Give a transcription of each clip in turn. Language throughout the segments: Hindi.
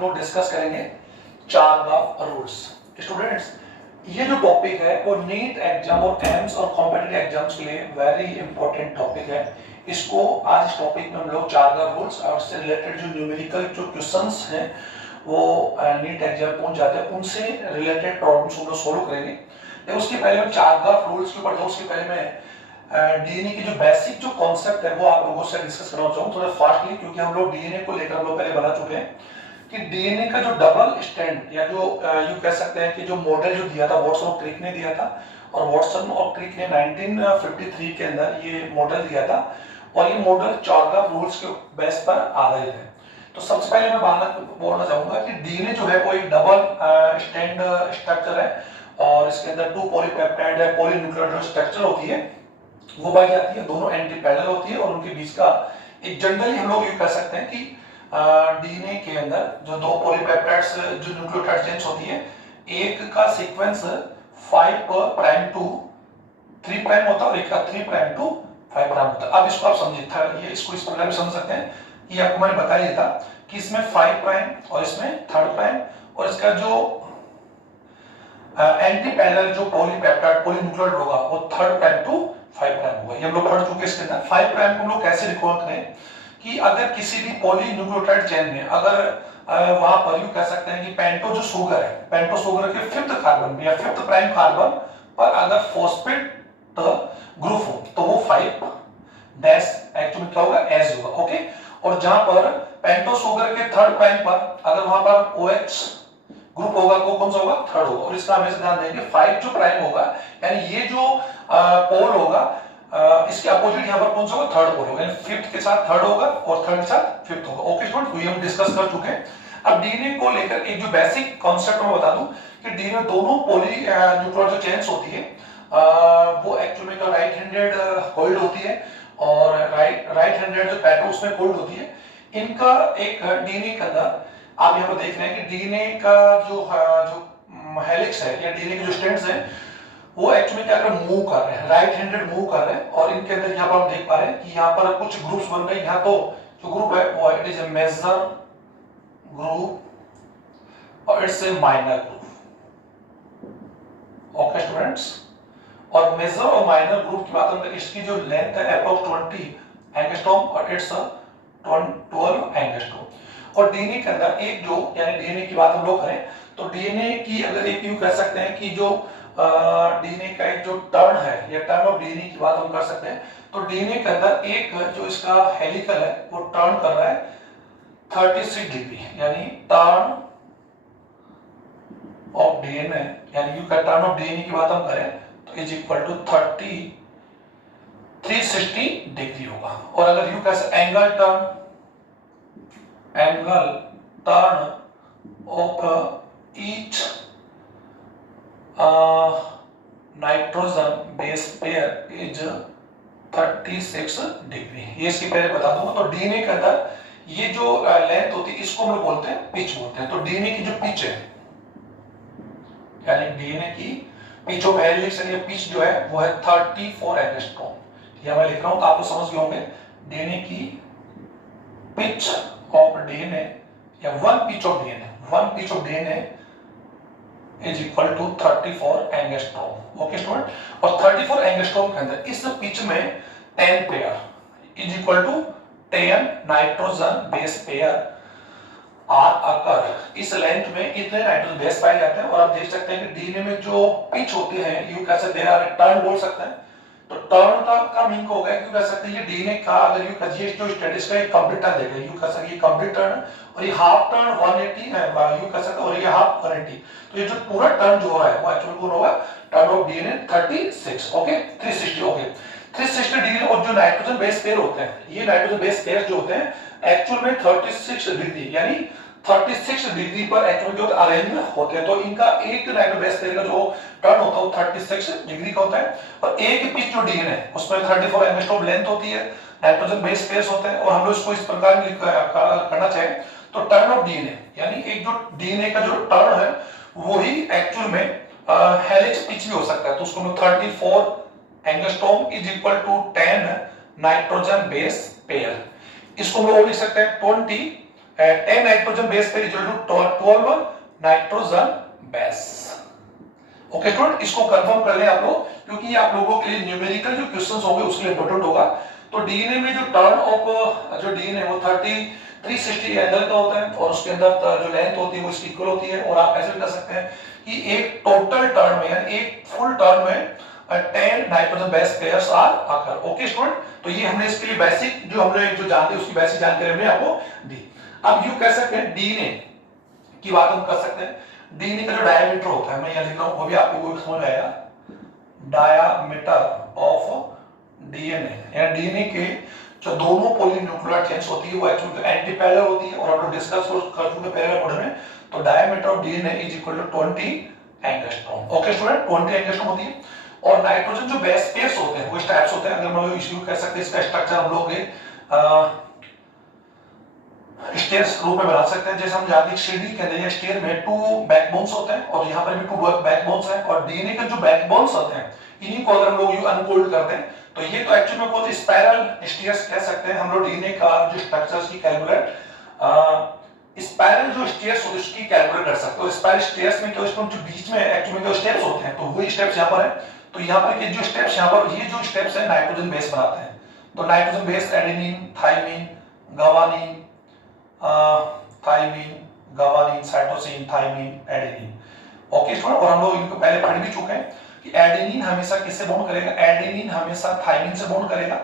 हम लोग डिस्कस करेंगे चारगाफ रूल्स। स्टूडेंट्स, ये जो टॉपिक है वो नीट एग्जाम और एम्स और कॉम्पिटिटिव एग्जाम्स के लिए वेरी इंपॉर्टेंट टॉपिक है। इसको आज इस टॉपिक में हम लोग चारगाफ रूल्स और उससे रिलेटेड जो न्यूमेरिकल जो क्वेश्चंस हैं वो नीट एग्जाम पहुंच जाते हैं, उनसे रिलेटेड प्रॉब्लम्स हम लोग सोल्व करेंगे। लेकिन उसके पहले मैं चारगाफ रूल्स के ऊपर जाऊँ उसके पहले मैं डीएनए की जो बेसिक जो कॉन्सेप्ट है वो आप लोगों से डिस्कस करना चाहूँ थोड़ा फास्टली, क्योंकि हम लोग डीएनए को लेकर हम लोग पहले बना चुके हैं कि डीएनए का जो डबल स्टैंड या जो यू कह सकते हैं कि जो मॉडल जो दिया था वॉटसन और क्रिक ने दिया था, और वॉटसन और क्रिक ने 1953 के अंदर ये मॉडल दिया था और ये मॉडल चारगाफ रूल्स के बेस पर आधारित है। तो सबसे पहले मैं बोलना चाहूंगा कि डीएनए जो है वो एक डबल स्टैंड स्ट्रक्चर है और इसके अंदर 2 पॉलीपेप्टाइड है पॉलीन्यूक्लियोटाइड जो स्ट्रक्चर होती है वो पाई जाती है, दोनों एंटी पैरेलल होती है और उनके बीच का एक जनरली हम लोग ये कह सकते हैं कि डीएनए के अंदर जो 2 पॉलीपेप्टाइड्स जो न्यूक्लियोटाइड चेन्स होती है, एक का सीक्वेंस 5 प्राइम टू 3 प्राइम होता है और एक का 3 प्राइम टू 5 प्राइम होता है। अब इसको आप समझिए, ये इसको इस प्रकार में समझ सकते हैं कि आपको मैंने बता दिया था कि इसमें 5 प्राइम और इसमें 3 प्राइम और इसका जो एंटी पैरेलल जो पॉलीपेप्टाइड पॉलीन्यूक्लियोटाइड होगा वो 3 प्राइम टू 5 प्राइम होगा। ये हम लोग पढ़ चुके इसके अंदर 5 प्राइम को हम लोग कैसे रिकॉल करें कि अगर किसी भी पॉलीन्यूक्लियोटाइड चेन में अगर वहां पर यू कह सकते हैं कि पेंटो जो शुगर है, पेंटो शुगर के 5th कार्बन या 5th प्राइम कार्बन पर अगर फॉस्फेट ग्रुप हो तो वो 5 डैश एक्चुअली क्या होगा, एस होगा। ओके, और जहां पर पेंटो शुगर के 3rd प्राइम पर अगर वहां पर OH ग्रुप होगा तो कौन सा होगा, 3rd होगा। और इसका हमेशा ध्यान देंगे 5 जो प्राइम होगा यानी ये जो पोल होगा इसके अपोजिट यहाँ पर कौन सा होगा, 3rd पोल होगा, यानी 5th के साथ 3rd होगा और 3rd के साथ 5th होगा। ओके स्टूडेंट, ये हम डिस्कस कर चुके हैं। अब डीएनए को लेकर एक जो बेसिक कॉन्सेप्ट मैं बता दूं कि डीएनए दोनों पॉलीन्यूक्लियोटाइड जो चेन्स होती है वो एक्चुअली में राइट हैंडेड होल्ड होती है और राइट हैंडेड जो पैटर्न उसमें होल्ड होती है। इनका एक डीएनए के अंदर आप यहाँ पर देख रहे हैं कि डीएनए का जो हेलिक्स है या डीएनए के जो स्ट्रैंड्स हैं वो एक्चुअली क्या कर मूव कर रहे हैं, राइट हैंडेड मूव कर रहे हैं और इनके अंदर यहाँ पर हम देख पा रहे हैं कि यहाँ पर कुछ ग्रुप्स बन रहे हैं। यहाँ तो जो ग्रुप है वो it is a major group और it's a minor group. Okay students, और मेजर और माइनर ग्रुप की बात करें इसकी जो लेंथ है अप्रॉक्स 20 एंगस्ट्रॉम और इट्स 12 एंगस्ट्रॉम। और डीएनए के अंदर एक जो यानी डीएनए की बात हम लोग करें तो डीएनए की अगर एक यूं कह सकते हैं कि जो डीएनए का एक जो टर्न है या टर्न ऑफ डीएनए की बात हम कर सकते हैं तो डीएनए के अंदर एक जो इसका हेलिकल है वो टर्न कर रहा है 36 डिग्री, यानी टर्न ऑफ डीएनए यानी यू का टर्न ऑफ डीएनए की बात हम करें तो इज इक्वल टू 360 डिग्री होगा। और अगर यू का angle turn off each nitrogen base pair is 36 degree. ये इसकी पहले बता दूंगा। तो डीएनए के अंदर ये जो लेंथ होती है इसको हम लोग बोलते हैं पिच बोलते हैं। तो डीएनए की जो पिच है यानी डीएनए की पिच ऑफ हेलिक्स या पिच जो है वो है 34 एंगस्ट्रॉम। ये मैं लिख रहा हूं तो आप लोग समझ गए होंगे डीएनए की पिच ऑफ डीएनए या one pitch of DNA is equal to 34 angstrom. Okay student, और 34 एंगस्ट्रॉम के अंदर इस पिच में 10 pair is equal to 10 nitrogen base pair are occur. इस लेंथ में इतने नाइट्रोजन बेस पाए जाते हैं और आप देख सकते हैं कि डीएनए में जो पिच होती है यू कैसे दे रहा है टर्न बोल सकते हैं। तो टर्न का मीन को होगा क्यों कह सकते हैं ये डीएनए का अगर यू कहिए जो स्टेटस का एक कंप्लीट टर्न देगा यू कह सकते ये कंप्लीट टर्न और ये हाफ टर्न 180 है यू कह सकते और ये हाफ 180। तो ये जो पूरा टर्न जो हो रहा है वो एक्चुअली कौन होगा, turn of DNA 36। Okay 360। Okay 360 degree. और जो नाइट्रोजन बेस पेयर होते हैं ये नाइट्रोजन बेस पेयर जो होते हैं एक्चुअल में 36 डिग्री यानी 36 डिग्री पर एक्चुअली जो अरेंज होते हैं। तो इनका एक नाइट्रोजन बेस पेयर का जो टर्न होता है वो 36 डिग्री का होता है और एक पिच जो डीएनए है उसमें 34 एंगस्ट्रॉम लेंथ होती है, नाइट्रोजन बेस पेयर्स होते हैं। और हम लोग इसको इस प्रकार करना चाहें तो टर्न ऑफ डीएनए यानी एक जो डीएनए का जो टर्न है वो ही एक्चुअल में हेलिक्स पिच भी हो सकता है। तो उसको हम 34 angstrom is equal to 10 nitrogen base pair. इसको हम लोग लिख सकते हैं 20 10 nitrogen base pair equal to 12 nitrogen base. Okay student, इसको कंफर्म कर लें आप लोग, क्योंकि ये आप लोगों के लिए न्यूमेरिकल जो क्वेश्चंस होंगे उसके लिए इंपॉर्टेंट होगा। तो डीएनए में जो टर्न ऑफ जो डीएनए वो 360 एंगल का होता है और उसके अंदर जो लेंथ होती है वो इसकी इक्वल होती है। और आप ऐसे भी कर सकते हैं कि एक टोटल टर्न में यानी एक फुल टर्न में 10 nitrogen base pairs are occur. Okay student, तो ये हमने इसके लिए बेसिक जो हमने जो जानते हैं उसकी बेसिक जानकारी हमने आपको दी। अब यू कह सकते हैं डीएनए की बात हम कर सकते हैं। डीएनए का जो डायमीटर होता है, मैं यहां लिख रहा हूं, वो भी आपको समझ आएगा। डायमीटर ऑफ डीएनए यानी डीएनए के जो दोनों पॉलीन्यूक्लियोटाइड चेन्स होती है वो एक्चुअली एंटी पैरेलल होती है, और हम लोग डिस्कस कर चुके पैरेलल मॉडल में। तो diameter of DNA is equal to 20 angstrom. Okay student, 20 angstrom होती है। और नाइट्रोजन जो बेस पेयर्स होते हैं वो इस टाइप्स होते हैं। अगर हम लोग इश्यू कह सकते हैं, इसका स्ट्रक्चर हम लोग स्टेयर्स रूप में बना सकते हैं। जैसे हम जानते हैं सीढ़ी के अंदर स्टेयर में 2 बैकबोन्स होते हैं और यहाँ पर भी 2 बैकबोन्स हैं, और डीएनए के जो बैकबोन्स होते हैं इन्हीं को अगर हम लोग अनफोल्ड करते हैं तो ये तो एक्चुअली में बहुत स्पाइरल स्टेयर्स कह सकते हैं। हम लोग डीएनए का जो स्ट्रक्चर्स की कैलकुलेट स्पाइरल जो स्टेयर्स होते हैं उसकी कैलकुलेट कर सकते हो। स्पाइरल स्टेयर्स में क्या जो बीच में एक्चुअली जो स्टेप्स होते हैं तो वही स्टेप्स यहाँ पर है। तो यहाँ पर ये जो स्टेप्स यहाँ पर ये जो स्टेप्स है नाइट्रोजन बेस बनाते हैं। तो nitrogen base adenine, thymine, guanine, thymine, guanine, cytosine, thymine, adenine. Okay student, और हम लोग इनको पहले पढ़ भी चुके हैं कि एडेनिन हमेशा किससे बॉन्ड करेगा? एडेनिन हमेशा थाइमिन से बॉन्ड करेगा,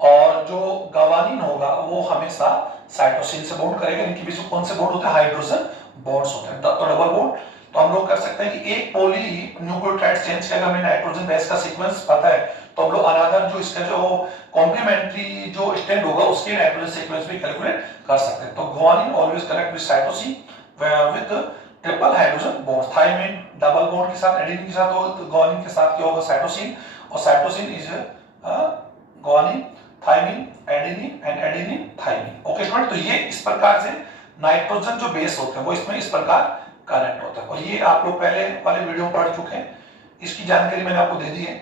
और जो गवानीन होगा वो हमेशा साइटोसिन से बॉन्ड करेगा। इनके बीच में कौन से बॉन्ड होते हैं? हाइड्रोजन बॉन्ड्स होते हैं। तो डबल बॉन्ड तो हम लोग कर सकते हैं कि एक पॉली न्यूक्लियोटाइड चेंज का अगर हमें नाइट्रोजन बेस का सीक्वेंस पता है तो हम लोग अनदर जो इसका जो कॉम्प्लीमेंट्री जो स्टैंड होगा उसके नाइट्रोजन सीक्वेंस भी कैलकुलेट कर सकते हैं। तो guanine always connect with cytosine with triple hydrogen bond. Thymine double bond के साथ एडेनिन के साथ होगा, तो गुआनिन के साथ क्या होगा? साइटोसिन, और cytosine is guanine, thymine, adenine and adenine thymine. Okay student, तो ये इस प्रकार से नाइट्रोजन जो बेस होते हैं वो इसमें इस प्रकार कनेक्ट होता है। और ये आप लोग पहले वाले वीडियो में पढ़ चुके हैं, इसकी जानकारी मैंने आपको दे दी है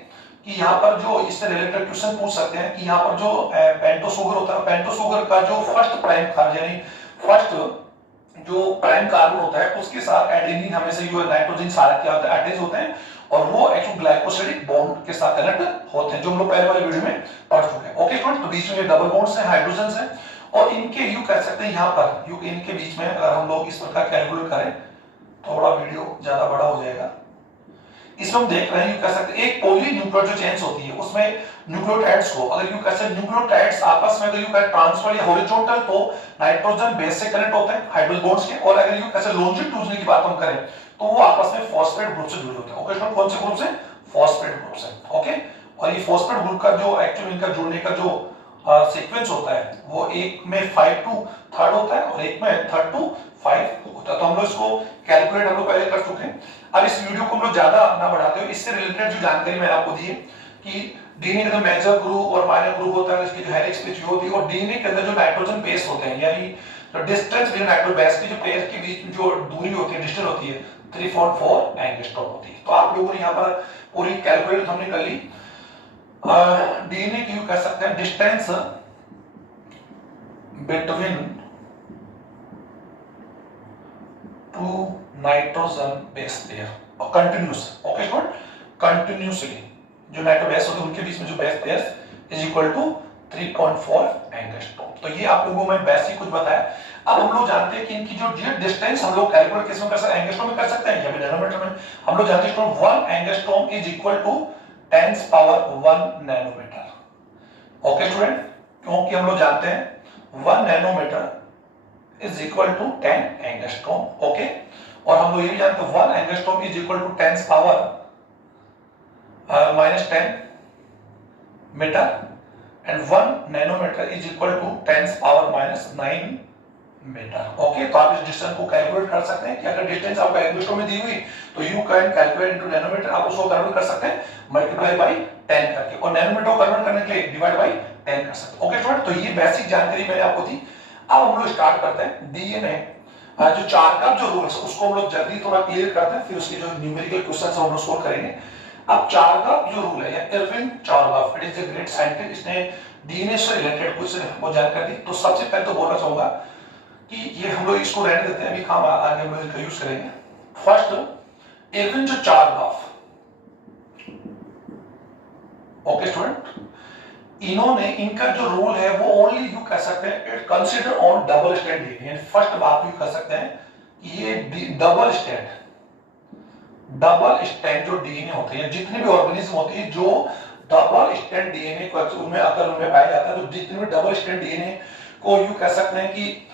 कि यहाँ पर जो इससे रिलेटेड क्वेश्चन पूछ सकते हैं कि यहाँ पर जो पेंटोस शुगर होता है, पेंटोस शुगर का जो फर्स्ट प्राइम कार्बन यानी फर्स्ट जो प्राइम कार्बन होता है उसके साथ एडेनिन हमेशा जो नाइट्रोजन सारा क्या होता है? अटैच होते हैं, और वो एक्चुअली ग्लाइकोसिडिक बॉन्ड के साथ कनेक्ट होते हैं, जो हम लोग पहले वाले वीडियो में पढ़ चुके हैं। ओके फ्रेंड्स, तो बीच में डबल बॉन्ड्स हैं, हाइड्रोजन हैं, और इनके यू कह सकते हैं यहाँ पर यू इनके बीच में अगर हम लोग इस प्रकार कैलकुलेट करें, थोड़ा वीडियो ज्यादा बड़ा हो जाएगा। इसमें हम देख रहे हैं यू कह सकते हैं एक पॉली न्यूक्लियोटाइड जो चेन्स होती है उसमें न्यूक्लियोटाइड्स को अगर यू कह सकते न्यूक्लियोटाइड्स आपस में अगर यू कह ट्रांसफर या हॉरिजॉन्टल तो नाइट्रोजन बेस से कनेक्ट होते हैं हाइड्रोजन बॉन्ड्स के, और अगर यू कह सकते लॉन्जिट्यूडनल की बात हम करें तो वो आपस में फॉस्फेट ग्रुप से जुड़े होते हैं। ओके स्टूडेंट, कौन से ग्रुप से? फॉस्फेट ग्रुप से। ओके, और ये फॉस्फेट ग्रुप का जो एक्चुअली इनका जुड़ने का जो सीक्वेंस होता है वो एक में 5 to 3 होता है और एक में 3 to 5 होता है। तो हम लोग इसको कैलकुलेट हम लोग पहले कर चुके हैं। अब इस वीडियो को हम लोग ज्यादा ना बढ़ाते हुए इससे रिलेटेड जो जानकारी मैंने आपको दी है कि डीएनए का जो मेजर ग्रुप और माइनर ग्रुप होता है इसकी जो हेलिक्स पेज होती है, और डीएनए के अंदर जो नाइट्रोजन बेस होते हैं यानी जो डिस्टेंस बिटवीन नाइट्रोजन बेस की जो पेयर के बीच में जो दूरी होती है डिस्टेंस होती है 3.4 एंगस्ट्रॉम होती है। तो आप लोगों ने यहाँ पर पूरी कैलकुलेट हमने कर ली। डीएनए की कह सकते हैं distance between two nitrogen base pair और कंटिन्यूस। ओके स्टूडेंट, कंटिन्यूसली जो नाइट्रो बेस होते हैं उनके बीच में जो base pair is equal to 3.4 angstrom. तो ये आप लोगों में बेसिक कुछ बताया। अब हम लोग जानते हैं कि इनकी जो डिस्टेंस हम लोग कैलकुलेट किस में कर सकते हैं? एंगस्ट्रॉम में कर सकते हैं या फिर नैनोमीटर में। हम लोग जानते हैं 1 angstrom is equal to 10 power 1 nanometre. Okay student, क्योंकि हम लोग जानते हैं 1 nanometre is equal to 10 angstrom. Okay, और हम लोग ये भी जानते हैं 1 angstrom is equal to 10 power -10 metre, and 1 nanometre is equal to 10 power -9 metre. Okay, तो आप इस डिस्टेंस को कैलकुलेट कर सकते हैं कि अगर डिस्टेंस आपको एंगस्ट्रॉम में दी हुई तो you can calculate into nanometre, आप उसको कन्वर्ट कर सकते हैं मल्टीप्लाई बाय 10 करके, और नैनोमीटर को कन्वर्ट करने के लिए डिवाइड बाय 10 कर सकते हैं। ओके स्टूडेंट, तो ये बेसिक जानकारी मैंने आपको दी। अब हम लोग स्टार्ट करते हैं डीएनए जो 4 का जो रूल्स उसको हम लोग जल्दी थोड़ा क्लियर करते हैं, फिर उसके जो न्यूमेरिकल क्वेश्चंस हम लोग सोल्व करेंगे। अब 4 का जो रूल है Erwin Chargaff, it is a great scientist, इसने डीएनए से रिलेटेड कुछ वो जानकारी दी। तो सबसे पहले तो बोलना चाहूंगा कि ये हम लोग इसको रहने देते हैं, अभी काम आगे हम लोग इसका यूज करेंगे। फर्स्ट एल्विन जो चारगाफ, ओके स्टूडेंट, इन्होंने इनका जो रूल है वो ओनली यू कह सकते हैं it consider on double stand DNA. यानी फर्स्ट बात यू कह सकते हैं कि ये डबल स्टैंड जो डीएनए होते हैं, जितने भी ऑर्गेनिज्म होते हैं जो डबल स्टैंड डीएनए को उनमें अगर उनमें पाया जाता है, तो जितने भी डबल स्टैंड डीएनए को यू कह सकते हैं कि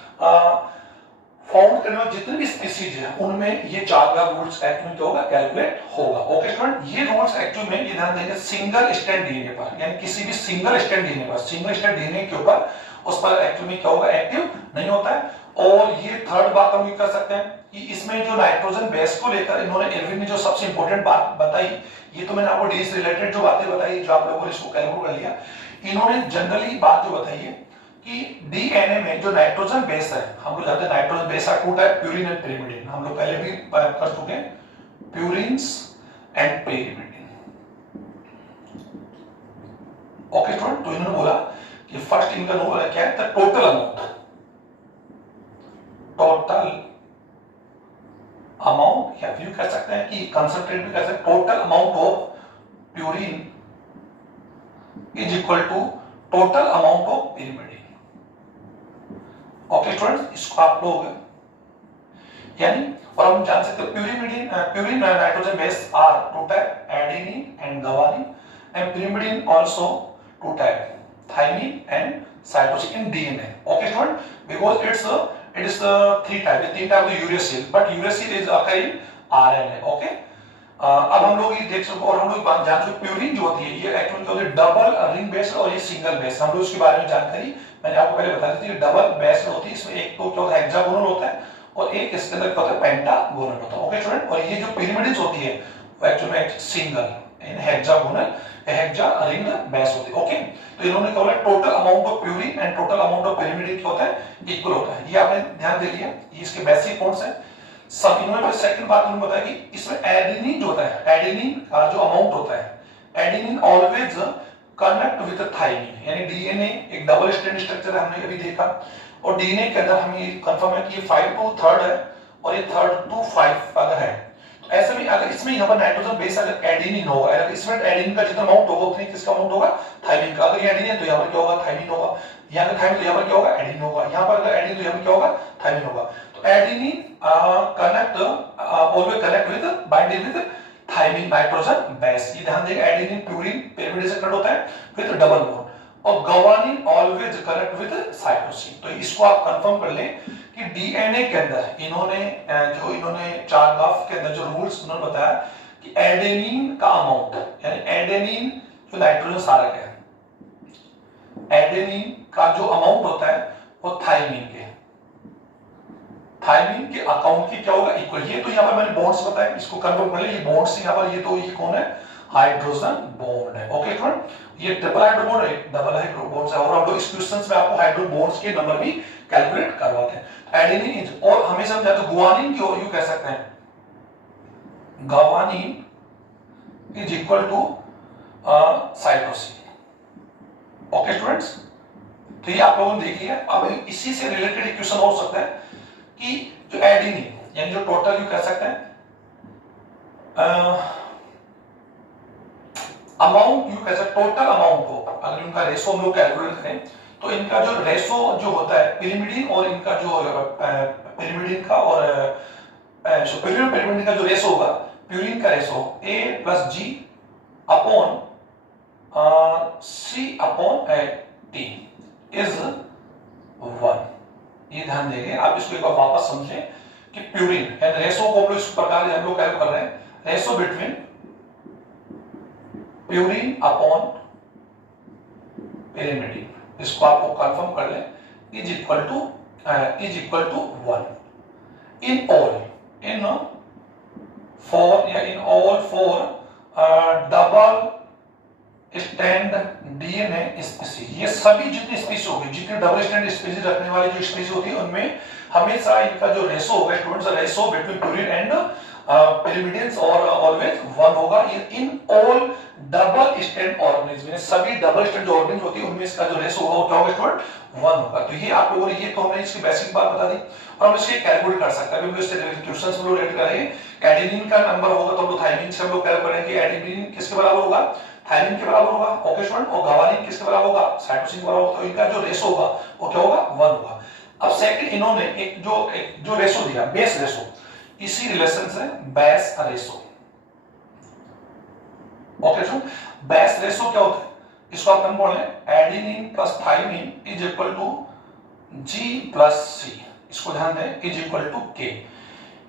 फाउंड करने वाले जितने भी स्पीसीज है उनमें ये चारगाफ रूल्स एक्ट में क्या होगा, कैलकुलेट होगा। ओके स्टूडेंट, ये रूल्स एक्ट में ये ध्यान देंगे सिंगल स्टैंड डीएनए पर, यानी किसी भी सिंगल स्टैंड डीएनए पर, सिंगल स्टैंड डीएनए के ऊपर उस पर एक्ट में क्या होगा, एक्टिव नहीं होता है। और ये थर्ड बात हम ये कर सकते हैं कि इसमें जो नाइट्रोजन बेस को लेकर इन्होंने एल्विन ने जो सबसे इंपॉर्टेंट बात बताई, ये तो मैंने आपको डी से रिलेटेड जो बातें बताई, जो आप लोगों ने इसको कैलकुलेट कर लिया, इन्होंने जनरली बात जो बताई है कि डीएनए में जो नाइट्रोजन बेस है, हम लोग जानते हैं nitrogen base are two type, purine and pyrimidine, हम लोग पहले भी कर चुके हैं, purines and pyrimidine. Okay student, तो इन्होंने बोला कि फर्स्ट इनका रूल क्या है, टोटल अमाउंट या फिर कह सकते हैं कि कंसंट्रेट भी कह सकते हैं, total amount of purine is equal to total amount of pyrimidine. Okay students, इसको आप लोग यानी, और हम जान सकते हैं purine nitrogen base are two type, adenine and guanine, and pyrimidine also two type, thymine and cytosine in DNA. Okay student, because it is three type, तीन type of uracil, but uracil is occur in RNA. Okay, अब हम लोग ये देख सकते, और हम लोग जान सकते प्यूरिन जो होती है ये एक्चुअली क्या होती है, डबल रिंग बेस और ये सिंगल बेस, हम लोग इसके बारे में जानकारी मैंने आपको पहले बता दी थी। डबल बेस होती है, इसमें एक तो क्या होता है, हेक्सागोनल होता है, और एक इसके अंदर क्या होता है, पेंटागोनल होता है। ओके स्टूडेंट, और ये जो पिरिमिडिन्स होती है वो एक्चुअली में सिंगल इन हेक्सागोनल हेक्सा रिंग बेस होती है। ओके, तो इन्होंने क्या बोला, total amount of purine and total amount of pyrimidine क्या होता है, इक्वल होता है। ये आपने ध्यान दे लिया, ये इसके बेसिक पॉइंट्स हैं सब। इन्होंने सेकंड बात उन्होंने बताया कि इसमें एडेनिन जो होता है, एडेनिन का जो अमाउंट होता है, adenine always connect with thymine, यानी डीएनए एक डबल स्ट्रैंड स्ट्रक्चर है, हमने अभी देखा, और डीएनए के अंदर हमें ये कंफर्म है कि ये 5 to 3 है और ये 3 to 5 अगर है, तो ऐसे में अगर इसमें यहाँ पर नाइट्रोजन बेस अगर एडेनिन होगा, अगर इसमें एडेनिन का जितना अमाउंट होगा उतनी किसका अमाउंट होगा, थाइमिन का। अगर ये एडेनिन है तो यहाँ पर क्या होगा, थाइमिन होगा, यहाँ पर थाइमिन तो यहाँ पर क्या होगा, एडेनिन होगा, यहाँ पर अगर एडेनिन तो यहाँ पर क्या होगा, थाइमिन होगा। तो adenine connect always connect with binding with thymine nitrogen base, ये ध्यान देंगे। एडेनिन प्यूरिन पिरिमिडिन से कनेक्ट होता है विद डबल बॉन्ड, और guanine always connect with cytosine. तो इसको आप कंफर्म कर लें कि डीएनए के अंदर इन्होंने चारगाफ के अंदर जो रूल्स उन्होंने बताया कि एडेनिन का अमाउंट, यानी एडेनिन जो नाइट्रोजन सारक है, एडेनिन का जो अमाउंट होता है वो थाइमिन के अकाउंट की क्या होगा, इक्वल। ये तो यहाँ पर मैंने बॉन्ड्स बताया, इसको कंफर्म कर ले, ये बॉन्ड्स यहाँ पर, ये तो ये कौन है, हाइड्रोजन बॉन्ड है। ओके स्टूडेंट, ये ट्रिपल हाइड्रो बॉन्ड है, डबल हाइड्रो बॉन्ड्स है, और हम लोग इस क्वेश्चंस में आपको हाइड्रो बॉन्ड्स के नंबर भी कैलकुलेट करवाते हैं। एडेनिन और हमेशा हम जानते हैं ग्वानिन की यू कह सकते हैं, guanine is equal to cytosine. Okay students, तो ये आप लोगों ने देख लिया। अब इसी से रिलेटेड क्वेश्चन हो सकता है कि जो एडेनिन यानी जो टोटल यू कह सकते हैं अमाउंट, यू कह सकते टोटल अमाउंट को अगर इनका रेशो हम लोग कैलकुलेट करें तो इनका जो रेशो जो होता है पिरिमिडिन और इनका जो पिरिमिडिन का और पिरिमिडिन का जो रेशो होगा, प्यूरिन का ratio A + G upon C upon T is 1। ये ध्यान देंगे आप, इसको एक बार वापस समझें कि प्यूरिन यानी रेशो को हम लोग इस प्रकार हम लोग कैलकुलेट कर रहे हैं, ratio between purine upon pyrimidine, इसको आपको कंफर्म कर लें, is equal to 1 in all four double stand DNA species. ये सभी जितनी स्पीसीज होगी, जितनी डबल स्टैंड स्पीसीज रखने वाली जो स्पीसीज होती है, उनमें हमेशा इनका जो रेशो होगा students, ratio between purine and pyrimidines और ऑलवेज 1 होगा। ये in all double stand organism में, सभी डबल स्टैंड जो ऑर्गेनिज्म होती है उनमें इसका जो रेशो होगा वो क्या होगा स्टूडेंट 1 होगा। तो ये आप लोगों ने, ये तो हमने इसकी बेसिक बात बता दी और हम इसके कैलकुलेट कर सकते हैं। अभी हम इससे क्वेश्चंस में रिलेट करेंगे। एडेनिन का नंबर होगा तो हम लोग थायमिन से हम लोग कैलकुलेट करेंगे। एडेनिन किसके बराबर होगा, थायमिन के बराबर होगा। ओके स्टूडेंट, और गवानिन किसके बराबर होगा, साइटोसिन के बराबर होगा। तो इनका जो रेशो होगा वो क्या होगा 1 होगा। अब सेकंड इन्होंने एक जो रेशो दिया बेस रेशो, इसी रिलेशन से base ratio. Okay student, base ratio क्या होता है, इसको आप बोल रहे हैं adenine plus thymine is equal to G plus C। इसको ध्यान दें, इज इक्वल टू K।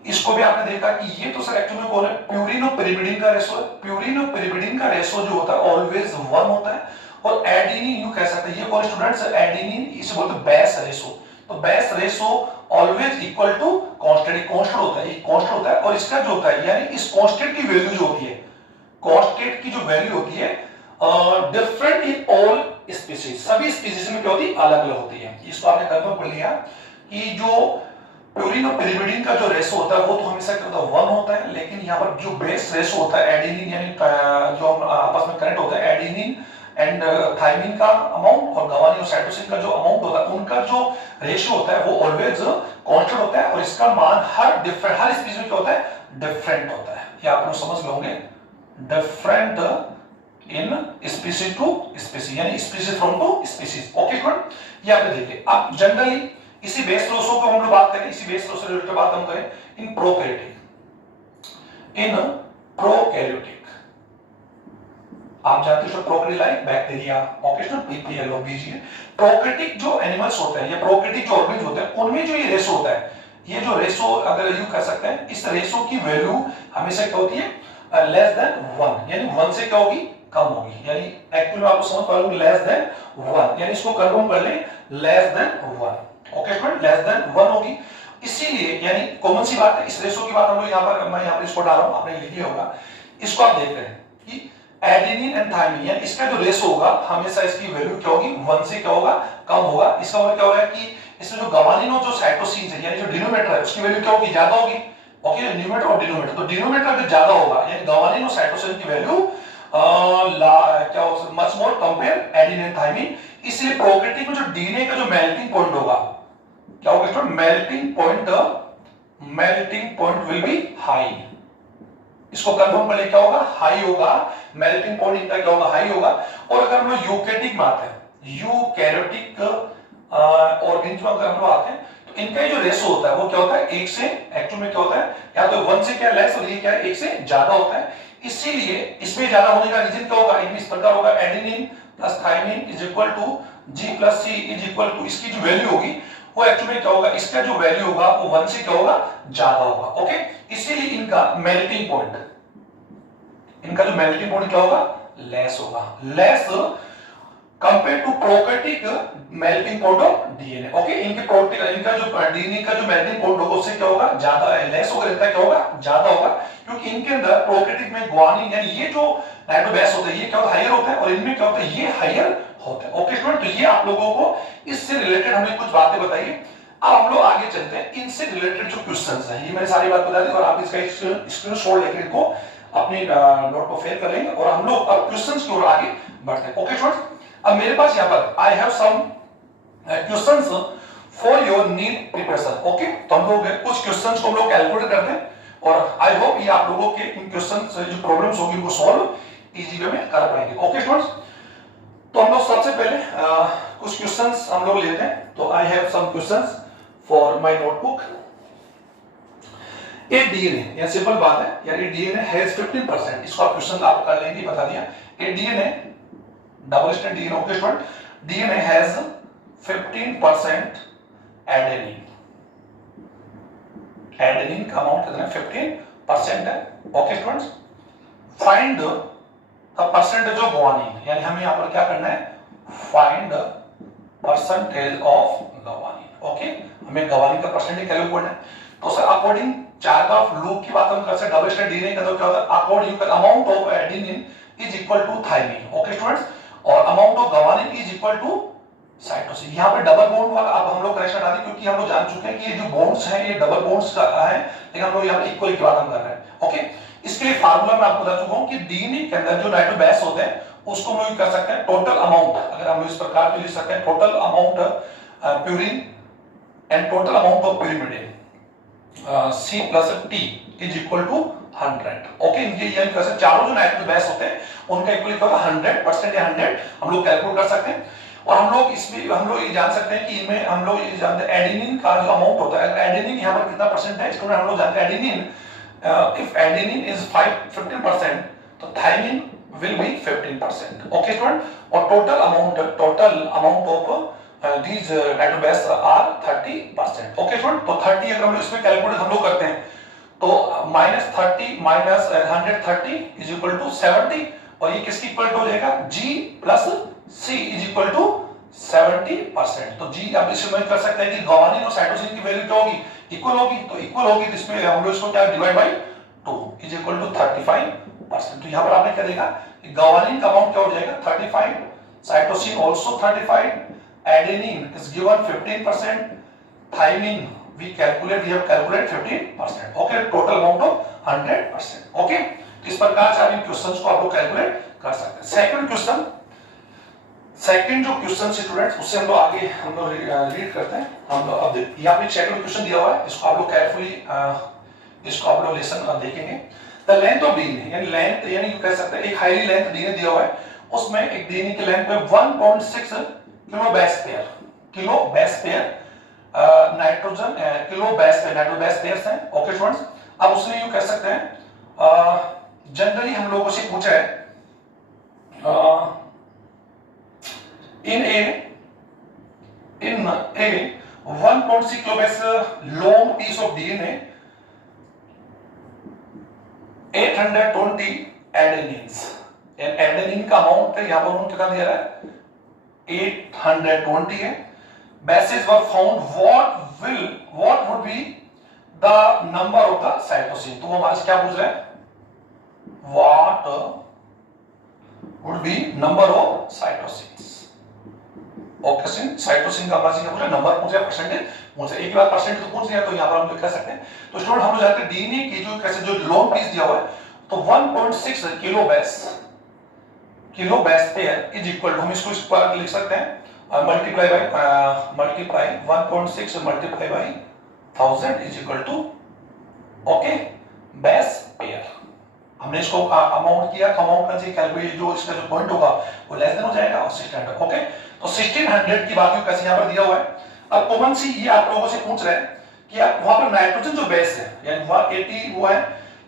इसको भी आपने देखा कि ये तो सर एक्चुअली में कौन है, प्यूरिन और पिरिमिडिन का रेशो है। प्यूरिन और पिरिमिडिन का रेशो जो होता है ऑलवेज 1 होता है। और एडेनिन यूं कह सकते हैं, ये कौन स्टूडेंट्स, एडेनिन इसे बोलते हैं बेस रेशो। तो base ratio always equal to constant, constant होता है, ये कांस्टेंट होता है। और इसका जो होता है, यानी इस कांस्टेंट की वैल्यू जो होती है, कांस्टेंट की जो वैल्यू होती है डिफरेंट इन ऑल स्पीशीज, सभी स्पीशीज में क्या होती है, अलग अलग होती है। इसको आपने कंफर्म कर लिया कि जो प्यूरिन और पिरिमिडिन का जो रेशो होता है वो तो हमेशा क्या होता है 1 होता है। लेकिन यहाँ पर जो बेस रेशो होता है एडेनिन, यानी जो आपस में कनेक्ट होता है एडेनिन एंड थायमिन का अमाउंट और गवानिन और साइटोसिन का जो अमाउंट होता है, उनका जो रेशियो होता है वो ऑलवेज कांस्टेंट होता है। और इसका मान हर स्पीशीज में क्या होता है, डिफरेंट होता है। ये आप लोग समझ गए होंगे, different in species to species, यानी species from to species. Okay good, ये आप देखिए। अब जनरली इसी बेस रेशो को हम लोग बात करें, इसी बेस रेशो से रिलेटेड बात हम करें इन प्रोकैरियोटिक। इन प्रोकैरियोटिक आप जानते हो prokaryote like bacteria, oxygen PPL और बीजीए। प्रोकैरियोटिक जो एनिमल्स होते हैं या प्रोकैरियोटिक जो ऑर्गेनिज्म होते हैं उनमें जो ये रेशो होता है, ये जो रेशो अगर यूं कह सकते हैं, इस रेशो की वैल्यू हमेशा क्या होती है लेस देन 1, यानी 1 से क्या होगी, कम होगी। यानी एक्चुअली में आपको समझ पा रहे हो लेस देन 1, यानी इसको कंफर्म कर लें less than 1। Okay student, less than 1 होगी। इसीलिए यानी कॉमन सी बात है, इस रेशो की बात हम लोग यहां पर, मैं यहां पर इसको डाल रहा हूं, आपने लिख लिया होगा। इसको आप देख रहे हैं कि एडेनिन एंड थायमिन, यानी इसका जो रेशो होगा हमेशा इसकी वैल्यू क्या होगी, 1 से क्या होगा, कम होगा। इसका मतलब क्या हो रहा है कि इसमें जो गवानिन और जो साइटोसिन है, यानी जो डिनोमिनेटर है उसकी वैल्यू क्या होगी, ज्यादा होगी। ओके, न्यूमरेटर और डिनोमिनेटर, तो डिनोमिनेटर अगर ज्यादा होगा यानी गवानिन और साइटोसिन की वैल्यू क्या हो, much more compare adenine and thymine. इसलिए प्रोकैरियोटिक में जो डीएनए का जो मेल्टिंग पॉइंट होगा क्या होगा student, melting point will be high. इसको कंफर्म कर ले, क्या होगा, हाई होगा। मेल्टिंग पॉइंट इनका क्या होगा, हाई होगा। और अगर हम लोग यूकैरियोटिक में आते हैं, यूकैरियोटिक ऑर्गेनिज्म अगर हम लोग आते हैं तो इनका जो रेशो होता है वो क्या होता है, 1 से, एक्चुअल में क्या होता है, या तो 1 से क्या लेस और ये क्या है 1 से ज्यादा होता है। इसीलिए इसमें ज्यादा होने का रीजन क्या होगा, इस प्रकार होगा adenine plus thymine is equal to G plus C is equal to, इसकी जो वैल्यू होगी वो एक्चुअली में क्या होगा, इसका जो वैल्यू होगा वो 1 से क्या होगा, ज्यादा होगा। ओके, इसीलिए इनका मेल्टिंग पॉइंट, इनका जो मेल्टिंग पॉइंट क्या होगा, लेस होगा, less compare to prokaryotic melting point of DNA. Okay, इनके प्रोकैरियोटिक, इनका जो डीएनए का जो मेल्टिंग पॉइंट होगा उससे क्या होगा, ज्यादा है, लेस होगा, इनका क्या होगा, ज्यादा होगा। क्योंकि इनके अंदर प्रोकैरियोटिक में ग्वानिन यानी ये जो नाइट्रोबैस होता है ये क्या होता है, हायर होता है, और इनमें क्या होता है, ये हायर होता है। ओके स्टूडेंट, तो ये आप लोगों को इससे रिलेटेड हमने कुछ बातें बताई। अब हम लोग आगे चलते हैं, इनसे रिलेटेड जो क्वेश्चंस हैं, ये मैंने सारी बात बता दी और आप इसका स्क्रीनशॉट लेकर इनको अपनी नोट पर फेयर करेंगे और हम लोग अब क्वेश्चंस की ओर आगे बढ़ते हैं। ओके स्टूडेंट्स, अब मेरे पास यहाँ पर I have some questions for your NEET preparation. Okay, तो हम लोग कुछ क्वेश्चंस को हम लोग कैलकुलेट करते हैं और आई होप ये आप लोगों के इन क्वेश्चंस जो प्रॉब्लम्स होगी उनको सॉल्व इजी वे में कर पाएंगे। ओके स्टूडेंट्स, तो हम लोग सबसे पहले कुछ क्वेश्चंस हम लोग लेते हैं। तो I have some questions for my notebook. A DNA, यह सिंपल बात है यार, ए डीएनए हैज 15%, इसको आप क्वेश्चन आप कर लेंगे, बता दिया। A DNA double stand DNA, okay student, DNA has 15% adenine, adenine का अमाउंट कितना है, 15% है। Okay students, find the percentage of guanine, यानी हमें यहां पर क्या करना है, find the percentage of guanine. Okay, हमें गवानिन का परसेंटेज कैलकुलेट करना है। तो सर अकॉर्डिंग चारग्राफ लूप की बात हम कर सकते हैं, डबल स्टैंड डीएनए का तो क्या होता है, according amount of adenine is equal to thymine. Okay students, और amount of guanine is equal to cytosine. यहाँ पे डबल बॉन्ड वाला अब हम लोग करेक्शन हटा दें, क्योंकि हम लोग जान चुके हैं कि ये जो बॉन्ड्स हैं ये डबल बॉन्ड्स का है, लेकिन हम लोग यहाँ पे इक्वल की बात हम कर रहे हैं। ओके, इसके लिए फार्मूला मैं आपको बता चुका हूं कि डीएनए के अंदर जो नाइट्रोबैस होते हैं उसको हम लोग कर सकते हैं टोटल अमाउंट, अगर हम लोग इस प्रकार से लिख सकते हैं total amount purine and total amount of pyrimidine C plus T is equal to 100। Okay, ये कैसे चारों जो नाइट्रोबैस होते हैं उनका इक्वल इक्वल 100% या 100 हम लोग कैलकुलेट कर सकते हैं। और हम लोग इसमें हम लोग ये जान सकते हैं कि इनमें हम लोग ये जानते हैं एडेनिन का जो अमाउंट होता है, अगर एडेनिन यहाँ पर कितना परसेंट है इसको हम लोग जानते हैं। एडेनिन इफ एडेनिन इज 15% तो thymine will be 15%। Okay student, और total amount of these nitrobase are 30%। Okay student, तो 30 अगर हम लोग इसमें कैलकुलेट हम लोग करते हैं तो -30 माइनस 130 इज इक्वल टू 70, और ये किसकी इक्वल हो जाएगा G plus C is equal to 70%। तो G आप इससे कर सकते हैं कि ग्वानिन और साइटोसिन की वैल्यू क्या होगी, इक्वल होगी, तो इक्वल होगी तो इसमें हम लोग इसको क्या divide by 2 is equal to 35%। तो यहां पर आपने क्या देखा कि ग्वानिन का अमाउंट क्या हो जाएगा 35, cytosine also 35, adenine is given 15%, thymine we have calculated 15%। okay, total amount of 100%। okay, तो इस प्रकार से आप इन क्वेश्चंस को आप लोग कैलकुलेट कर सकते हैं। सेकंड जो क्वेश्चन स्टूडेंट्स उससे हम लोग आगे हम लोग रीड करते हैं। हम लोग अब देखिए यहाँ पे सेकंड क्वेश्चन दिया हुआ है, इसको आप लोग केयरफुली इसको आप लोग लेसन देखेंगे। द लेंथ ऑफ डीएनए यानी लेंथ यानी कह सकते हैं एक हाईली लेंथ डीएनए दिया हुआ है, उसमें एक डीएनए की लेंथ में 1.6 kilo base pair nitrogen kilo base pair nitrobase pairs हैं। ओके स्टूडेंट्स, अब उसने यूं कह सकते हैं जनरली हम लोगों से पूछा है in a 1.6 kilobase long piece of DNA 820 adenines, and adenine का अमाउंट यहां पर उन्होंने कितना दिया है 820 है। bases were found, what would be the number of the cytosine, तो वो हमारे से क्या पूछ रहे हैं what would be number of cytosines। Okay, cytosine का हमारे से पूछा नंबर पूछा परसेंटेज पूछा, एक बार परसेंट तो पूछ लिया तो यहां पर हम लिख सकते हैं। तो स्टूडेंट हम लोग जानते हैं डीएनए की जो कैसे जो लॉन्ग पीस दिया हुआ है तो 1.6 kilo base pair is equal to, हम इसको इस पर लिख सकते हैं multiply 1.6 multiply by 1000 is equal to okay base pair. हमने इसको अमाउंट किया तो अमाउंट का कैलकुलेट जो इसका जो पॉइंट होगा वो लेस देन हो जाएगा और 1600। ओके, तो 1600 की वैल्यू कैसे यहां पर दिया हुआ है। अब कॉमन सी ये आप लोगों से पूछ रहे हैं कि आप वहां पर नाइट्रोजन जो बेस है यानी 180 वो है,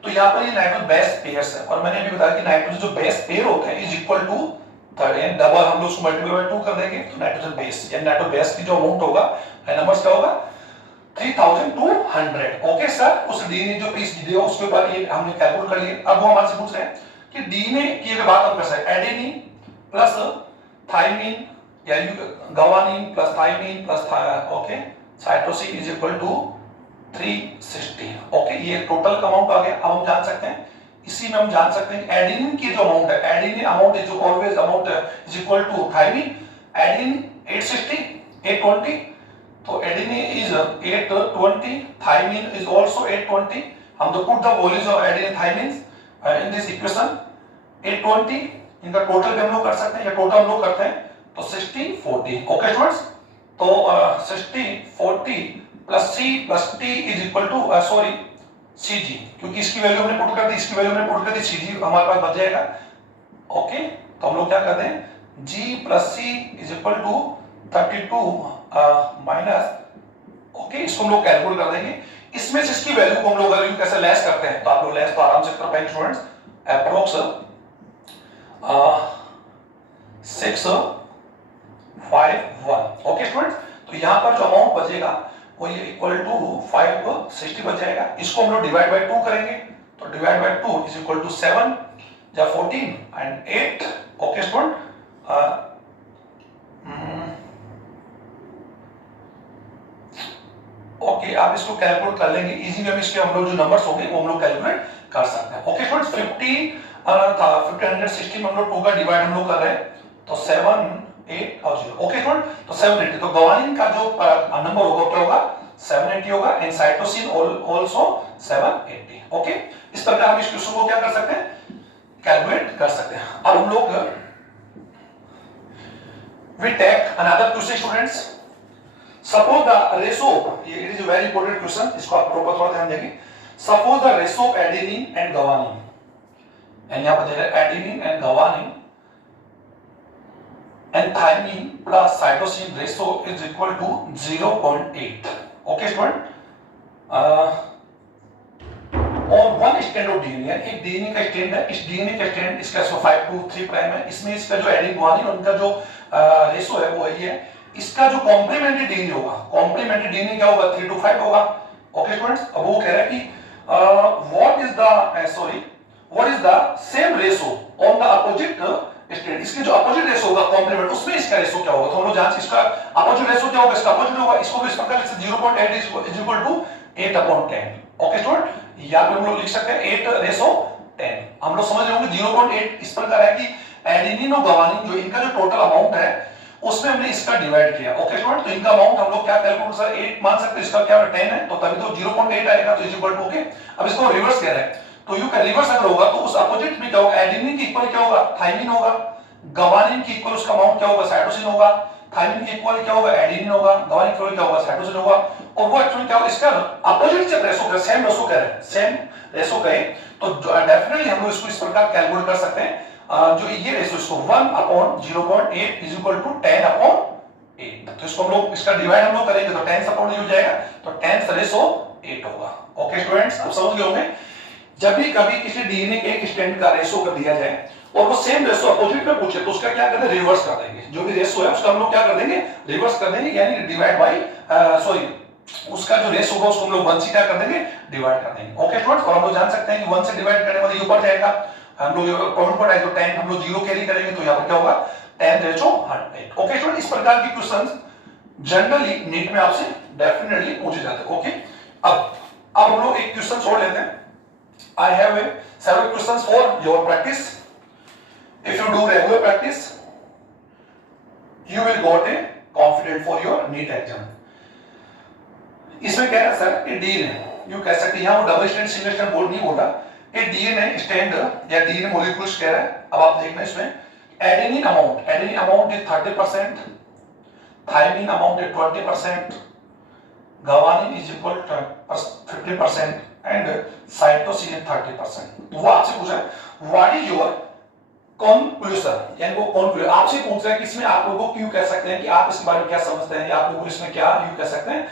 तो यहां पर ये नाइट्रोजन बेस पेयर्स है, और मैंने अभी बताया कि नाइट्रोजन जो बेस पेयर होते हैं इज इक्वल टू डबल हम लोग उसको मल्टीप्लाई बाय 2 कर देंगे तो नाइट्रोजन बेस यानी नाइट्रोजन बेस की जो अमाउंट होगा नंबर्स क्या होगा 3200। ओके सर, उस डीएनए जो पीस दिया उसके ऊपर ये हमने कैलकुलेट कर लिया। अब वो हमारे से पूछ रहे हैं कि डीएनए की अगर बात हम कर सकते हैं एडेनिन प्लस थायमिन यानी guanine plus thymine plus okay cytosine is equal to 360। Okay, ये टोटल का अमाउंट आ गया। अब हम जान सकते हैं इसी में हम जान सकते हैं एडेनिन की जो अमाउंट है, adenine amount is always amount is equal to thymine. Adenine 860 820, तो adenine is 820, thymine is also 820। हम तो put the values of adenine thymine in this equation 820, इनका टोटल भी हम लोग कर सकते हैं या टोटल हम लोग करते हैं तो 60 40। ओके स्टूडेंट्स, तो 60 40 plus C plus T is equal to sorry Cg, क्योंकि इसकी वैल्यू हमने पुट कर दी, इसकी वैल्यू हमने पुट कर दी, Cg हमारे पास बच जाएगा। ओके, तो हम लोग क्या करते हैं G plus C is equal to 32 minus okay, इसको हम लोग कैलकुलेट कर देंगे। इसमें से इसकी वैल्यू को हम लोग वैल्यू कैसे लेस करते हैं तो आप लोग लेस तो आराम से कर पाएंगे स्टूडेंट्स। अप्रोक्स 651। ओके स्टूडेंट्स, तो यहां पर जो अमाउंट बचेगा वो ये इक्वल टू 560 बच जाएगा। इसको हम लोग डिवाइड बाय 2 करेंगे तो divide by 2 is equal to 7 या 14 एंड 8। ओके स्टूडेंट, ओके आप इसको कैलकुलेट कर लेंगे इजीली, हम इसके हम लोग जो नंबर्स होंगे वो हम लोग कैलकुलेट कर सकते हैं। ओके स्टूडेंट्स, 1560 में हम लोग 2 का डिवाइड हम लोग कर रहे हैं तो 7 8 और 0। ओके स्टूडेंट, तो 780, तो ग्वानिन का जो नंबर होगा क्या होगा 780 होगा, एंड साइटोसिन आल्सो 780। ओके, इस प्रकार हम इस क्वेश्चन को क्या कर सकते हैं, कैलकुलेट कर सकते हैं। अब हम लोग we take another question students. Suppose the ratio, it is a very important question, इसको आप प्रॉपर थोड़ा ध्यान देंगे। Suppose the ratio of adenine and guanine, and यहाँ पर दे रहा है adenine and guanine and thymine plus cytosine ratio is equal to 0.8. Okay student, और वन स्टैंड ऑफ डीएनए, एक डीएनए का स्टैंड है, इस डीएनए का स्टैंड इसका 5 to 3 प्राइम है, इसमें इसका जो एडेनिन गुआनिन उनका जो रेशो है वो ये है। इसका जो कॉम्प्लीमेंट्री डीएनए होगा, कॉम्प्लीमेंट्री डीएनए क्या होगा, 3 to 5 होगा। ओके स्टूडेंट्स, अब वो कह रहा है कि what is the same ratio on the opposite stand, इसके जो अपोजिट रेशो होगा कॉम्प्लीमेंट, उसमें इसका रेशो क्या होगा। तो हम लोग जांच, इसका अपोजिट रेशो क्या होगा, इसका अपोजिट होगा, इसको भी इस प्रकार लिख सकते हैं 0.8 is equal to 8/10। Okay student, या फिर हम लोग लिख सकते हैं 8/10। हम लोग समझ रहे होंगे 0.8 इस प्रकार है कि एडेनिन और गुआनिन जो इनका जो टोटल अमाउंट है उसमें हमने इसका डिवाइड किया। ओके स्टूडेंट, तो इनका अमाउंट हम लोग क्या कैलकुलेट सर 8 मान सकते हैं, इसका क्या 10 है, तो तभी तो 0.8 आएगा, तो इज इक्वल टू। ओके, अब इसको रिवर्स कह रहे हैं, तो यू का रिवर्स अगर होगा तो उस अपोजिट में क्या होगा, एडेनिन के इक्वल क्या होगा, थाइमिन होगा, गुआनिन के इक्वल उसका अमाउंट क्या होगा, साइटोसिन होगा, थाइमिन के इक्वल क्या होगा, एडेनिन होगा, गुआनिन के इक्वल क्या होगा, साइटोसिन होगा। और वो एक्चुअली क्या होगा, इसका अपोजिट से रेशो का सेम रेशो कह रहे हैं, सेम रेशो कहे तो डेफिनेटली हम लोग इसको इस प्रकार कैलकुलेट कर सकते हैं। जो ये रेशो इसको 1/0.8 इज इक्वल टू 10/8, तो इसको हम लोग इसका डिवाइड हम लोग करेंगे तो 10 अपॉन हो जाएगा, तो 10/8 होगा। ओके स्टूडेंट्स, अब समझ गए होंगे, जब भी कभी किसी डीएनए के एक स्ट्रैंड का रेशो कर दिया जाए और वो सेम रेशो अपोजिट में पूछे तो उसका क्या करेंगे, रिवर्स कर देंगे। जो भी रेशो है उसका हम लोग क्या कर देंगे, रिवर्स कर देंगे, यानी डिवाइड बाई उसका जो रेशो होगा उसको हम लोग 1 से क्या कर देंगे, डिवाइड कर देंगे। ओके स्टूडेंट्स, और हम लोग जान सकते हैं कि 1 से डिवाइड करने वाले ऊपर जाएगा, हम लोग पॉइंट पर आए तो 10 हम लोग 0 कैरी करेंगे, तो यहाँ पर क्या होगा 10/100। ओके स्टूडेंट, इस प्रकार की क्वेश्चंस जनरली नीट में आपसे डेफिनेटली पूछे जाते हैं। ओके, अब हम लोग एक क्वेश्चन छोड़ लेते हैं। I have several questions for your practice. If you do regular practice, you will got a confident for your NEET exam. इसमें क्या है सर, ये डीएनए यू कह सकते हैं, यहाँ double strand single strand board नहीं बोला, ये डीएनए स्टैंड या डीएनए मॉलिक्यूल्स कह रहा है। अब आप देखना इसमें adenine amount is 30%, thymine amount is 20%, guanine is equal to 50% and cytosine is 30%। तो वो आपसे पूछा है व्हाट इज योर कंक्लूजन, यानी वो कंक्लूजन आपसे पूछ रहा है कि इसमें आप लोगों को क्यों कह सकते हैं कि आप इसके बारे में क्या समझते हैं, या आप लोगों को इसमें क्या यू कह सकते हैं,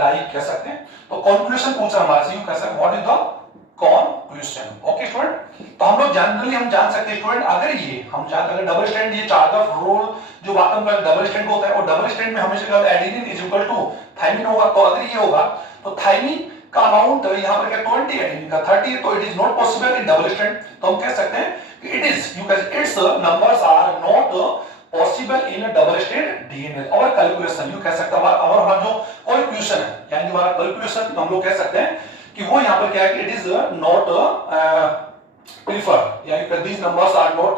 राइट कह सकते हैं। तो कंक्लूजन पूछ रहा है हमारे से, यू कह सकते हैं what is the conclusion. Okay student, तो हम लोग जनरली हम जान सकते हैं स्टूडेंट, अगर ये हम जानते हैं डबल स्टैंड, ये चार्ज रोल जो बात हम कर डबल स्टैंड होता है, और डबल स्टैंड में हमेशा adenine is equal to thymine होगा, तो अगर ये होगा तो थाइमिन का अमाउंट यहाँ पर क्या 20 एडेनिन का 30 है, तो it is not possible in double strand. तो हम कह सकते हैं कि it is you can it's numbers are not possible in double stand DNA. और कैलकुलेशन यू कह सकते हैं, और हमारा जो कैलकुलेशन है, यानी हमारा कैलकुलेशन हम लोग कह सकते हैं कि वो यहाँ पर क्या है कि इट इज नॉट प्रीफर, यानी these numbers are not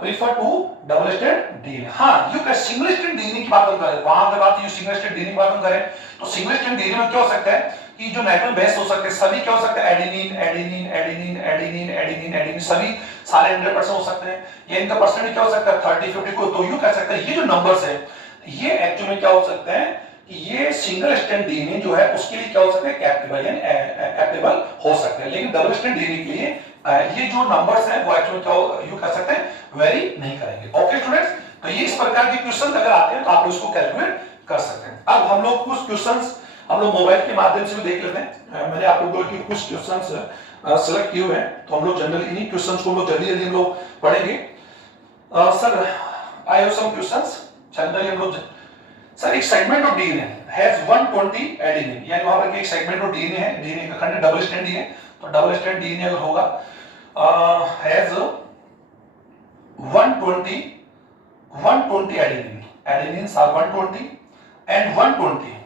prefer to double stand DNA. हाँ, you can single stand DNA की बात हम करें, वहां पे बात यू सिंगल स्टैंड डीएनए की बात हम करें, तो सिंगल स्टैंड डीएनए में क्या हो सकता है कि जो नाइट्रोजन बेस हो सकते हैं सभी क्या हो सकता है, adenine adenine adenine adenine adenine adenine सभी सारे 100% हो सकते हैं। ये इनका परसेंटेज क्या हो सकता है 30-50 को, तो यू कह सकते हैं ये जो नंबर्स है ये एक्चुअली क्या हो सकते हैं कि ये सिंगल स्टैंड डीएनए जो है उसके लिए क्या हो सकता है, कैपेबल यानी एप्टेबल हो सकते हैं, लेकिन डबल स्टैंड डीएनए के लिए ये जो नंबर्स हैं वो एक्चुअली क्या यू कह सकते हैं वेरी नहीं करेंगे। ओके स्टूडेंट्स, तो ये इस प्रकार के क्वेश्चन अगर आते हैं तो आप उसको कैलकुलेट कर सकते हैं। अब हम लोग कुछ क्वेश्चंस हम लोग मोबाइल के माध्यम से भी देख लेते हैं। मैंने आप लोगों को कुछ क्वेश्चंस सिलेक्ट किए हुए हैं, तो हम लोग जनरली इन्हीं क्वेश्चंस को हम लोग जल्दी हम लोग पढ़ेंगे। Sir I have some questions, generally हम लोग सर एक segment of DNA has 120 adenine, यानी वहां पर एक सेगमेंट ऑफ डीएनए है, डीएनए का खंड डबल स्टैंड डीएनए, तो डबल स्टैंड डीएनए अगर होगा has 120 adenine, adenines are 120 and 120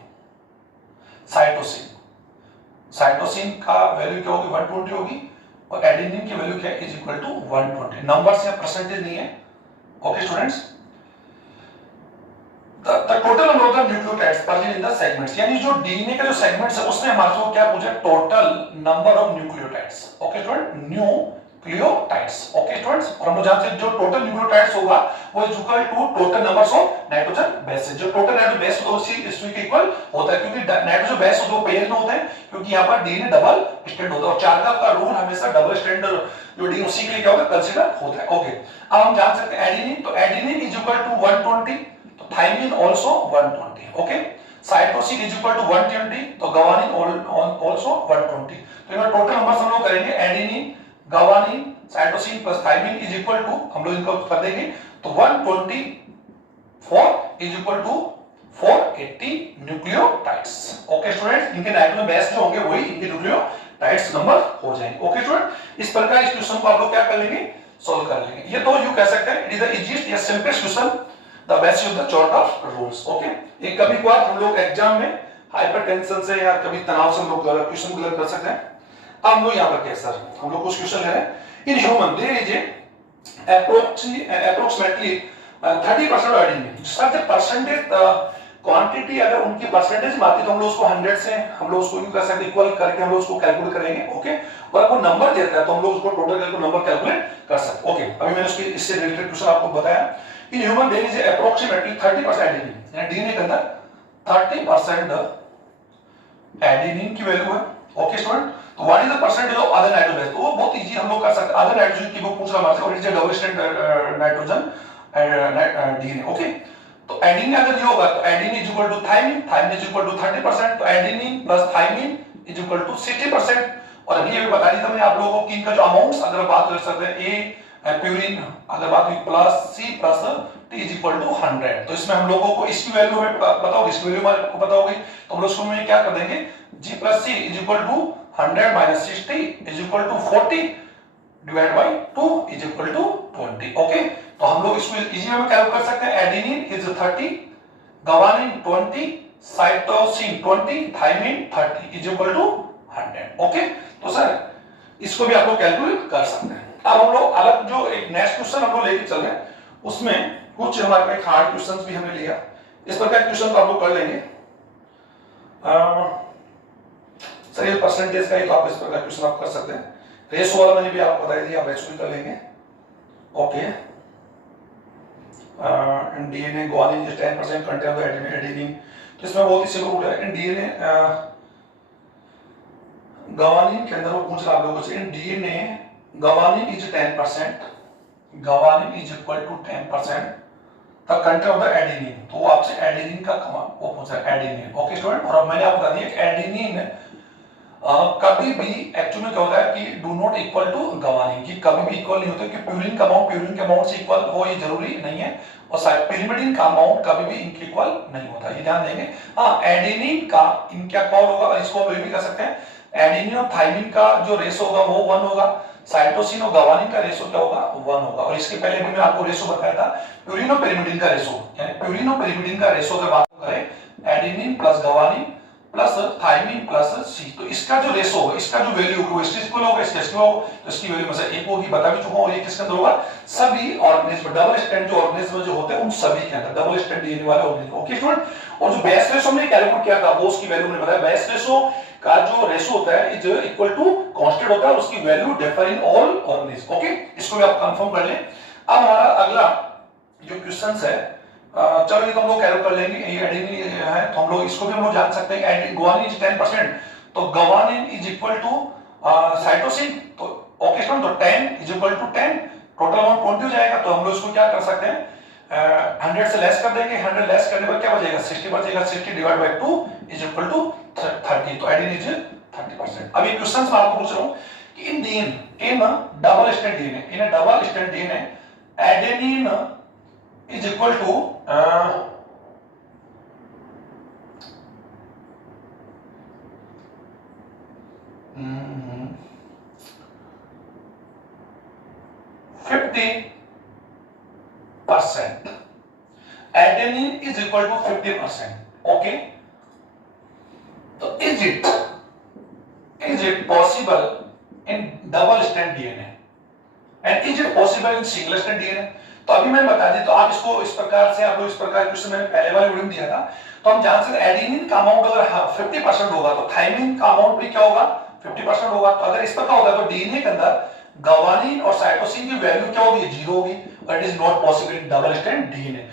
cytosine, cytosine का वैल्यू क्या होगी 120 होगी, और एडेनिन की वैल्यू क्या है इज इक्वल टू 120। नंबर्स या परसेंटेज नहीं है। Okay students, the total number of the total nucleotides present in the segments, यानी जो डीएनए का जो सेगमेंट्स है उसने हमारे को क्या पूछा, total number of nucleotides. Okay student, nucleotides. Okay students, और हम लोग जानते हैं जो टोटल न्यूक्लियोटाइड्स होगा वो is equal to total numbers of nitrogen bases. जो टोटल नाइट्रोजन बेस उसी इसके इक्वल होता है, क्योंकि नाइट्रोजन बेस दो पेयर में होते हैं, क्योंकि यहां पर डीएनए डबल स्ट्रैंड होता है और चार्गाव का रूल हमेशा डबल स्ट्रैंड जो डीएनए उसी के लिए क्या होता है, कंसीडर होता है। ओके, अब हम जान सकते हैं एडेनिन, तो एडेनिन इज इक्वल टू 120, तो thymine also 120। Okay, cytosine is equal to 120, तो गवानिन आल्सो 120। तो इनका टोटल नंबर्स हम लोग करेंगे, adenine, guanine, cytosine plus thymine is equal to, हम लोग इनको कर देंगे, तो 124 is equal to 480 nucleotides. Okay students, इनके नाइट्रोजन बेस जो होंगे वही इनके न्यूक्लियोटाइड्स नंबर हो जाएंगे। ओके स्टूडेंट, इस प्रकार इस क्वेश्चन को आप लोग क्या कर लेंगे, सॉल्व कर लेंगे। ये तो यू कह सकते हैं इट इज द इजीएस्ट या simplest question, the best of the chart of rules. Okay, एक कभी कभार हम लोग एग्जाम में हाइपरटेंशन से या कभी तनाव से हम लोग क्वेश्चन क्लियर कर सकते हैं। अब हम लोग यहां पर क्या सर, हम लोग कुछ क्वेश्चन ले रहे हैं। In human there is approximately 30% of adenine, sir percentage quantity अगर उनकी परसेंटेज में आती है तो हम लोग उसको 100 से हम लोग उसको कर सकते इक्वल करके हम लोग उसको कैलकुलेट करेंगे। ओके, और आपको नंबर देता है तो हम लोग उसको टोटल करके नंबर कैलकुलेट कर सकते हैं। ओके, अभी मैंने उसके इससे रिलेटेड क्वेश्चन आपको बताया। In human there is approximately 30% adenine, यानी डीएनए के अंदर 30% एडेनिन की वैल्यू है। ओके स्टूडेंट, तो what is the percentage of other nitrogen, तो वो बहुत इजी हम लोग कर सकते हैं। अदर नाइट्रोजन की वो पूछ रहा हमारे से, what is the double strand nitrogen DNA. Okay, तो एडेनिन अगर ये होगा तो adenine is equal to thymine, thymine is equal to 30%, तो adenine plus thymine is equal to 60%। और अभी ये भी बता दी था मैंने आप लोगों को कि इनका जो अमाउंट्स अगर बात कर सकते हैं, ए प्यूरिन अगर बात हुई plus C plus T is equal to 100, तो इसमें हम लोगों को इसकी वैल्यू में पता होगी, इसकी वैल्यू आपको पता होगी, तो हम लोग इसको में क्या कर देंगे, g plus c is equal to 100 minus 60 is equal to 40 divide by 2 is equal to 20। Okay, तो हम लोग इसको इजी में कैलकुलेट कर सकते हैं। Adenine is 30, guanine 20, cytosine 20, thymine 30 is equal to 100। Okay, तो सर इसको भी आप लोग कैलकुलेट कर सकते हैं। अब हम लोग अलग जो एक नेक्स्ट क्वेश्चन हम लोग लेके चल रहे हैं, उसमें कुछ हमारे पास हार्ड क्वेश्चंस भी हमने लिया, इस प्रकार क्वेश्चन को आप लोग कर लेंगे। सर ये परसेंटेज का ही तो आप इस प्रकार क्वेश्चन आप कर सकते हैं। रेशो वाला मैंने भी आपको बता दिया, आप रेशो भी कर लेंगे। Okay, in DNA guanine is 10% contain of adenine, तो इसमें बहुत ही सिंपल रूल है। इन डीएनए गवानिन के अंदर वो पूछ रहा आप लोगों से, in DNA guanine is 10%, guanine is equal to 10% the content of the adenine, तो वो आपसे एडेनिन का वो पूछ रहा है, एडेनिन। ओके स्टूडेंट, और मैंने आपको बता दिया एडेनिन कभी भी एक्चुअली में क्या होता है कि डू नॉट इक्वल टू गवानिन, ये कभी भी इक्वल नहीं होता कि प्यूरिन का अमाउंट से इक्वल हो, ये जरूरी नहीं है, और साइक्लोपिरिमिडिन का अमाउंट कभी भी इनके इक्वल नहीं होता, ये ध्यान देंगे। हाँ, एडेनिन का इनका कॉल होगा, और इसको हम ये भी कर सकते हैं, एडेनिन और थाइमिन का जो रेशो होगा वो 1 होगा, साइटोसिन और गवानिन का रेशो क्या होगा, 1 होगा। और इसके पहले भी मैं आपको रेशो बताया था, प्यूरिन और पेरिमिडिन का रेशो, यानी प्यूरिन और पेरिमिडिन का रेशो अगर बात करें, adenine plus guanine plus thymine plus C, तो इसका जो रेशो होगा, इसका जो वैल्यू होगा, इसके इक्वल होगा, इसके इक्वल होगा, तो इसकी वैल्यू में से एक होगी, बता भी चुका हूं। ये किसके अंदर होगा, सभी ऑर्गेनिज्म, डबल स्ट्रैंड जो ऑर्गेनिज्म जो होते हैं उन सभी के अंदर, डबल स्ट्रैंड डीएनए वाले ऑर्गेनिज्म। ओके स्टूडेंट, और जो बेस रेशो हमने कैलकुलेट किया था वो उसकी वैल्यू मैंने बताया, बेस रेशो का जो रेशो होता है इज इक्वल टू कांस्टेंट होता है, उसकी value differ in all organism. Okay, इसको भी आप कंफर्म कर लें। अब हमारा अगला जो क्वेश्चंस है, चलो ये तो हम लोग कैलकुलेट कर लेंगे, ये एडेनिन है तो हम लोग इसको भी हम लोग जान सकते हैं, ग्वानिन इज 10%, तो guanine is equal to cytosine, तो ओके स्टूडेंट, तो 10 is equal to 10, total amount 20 हो जाएगा, तो हम लोग इसको क्या कर सकते हैं, 100 से लेस कर देंगे, 100 लेस करने पर क्या बचेगा, 60 बचेगा, 60 divide by 2 is equal to 30, तो एडेनिन इज 30%। अब ये क्वेश्चंस मैं आपको पूछ रहा हूं कि in DNA, in double strand DNA, in double strand DNA adenine is equal to 50%, adenine is equal to 50%. Okay, so is it possible in double strand DNA and is it possible in single strand DNA? तो अभी मैंने बता दी, तो आप इसको इस प्रकार से, आप लोग इस प्रकार क्वेश्चन मैंने पहले वाले वीडियो में दिया था, तो हम जान सकते एडेनिन का अमाउंट अगर 50% होगा तो थायमिन का अमाउंट भी क्या होगा, 50% होगा। तो अगर इस प्रकार होगा तो डीएनए के अंदर ग्वानिन और साइटोसिन की वैल्यू क्या होगी, 0 होगी, और it is not possible in double strand DNA.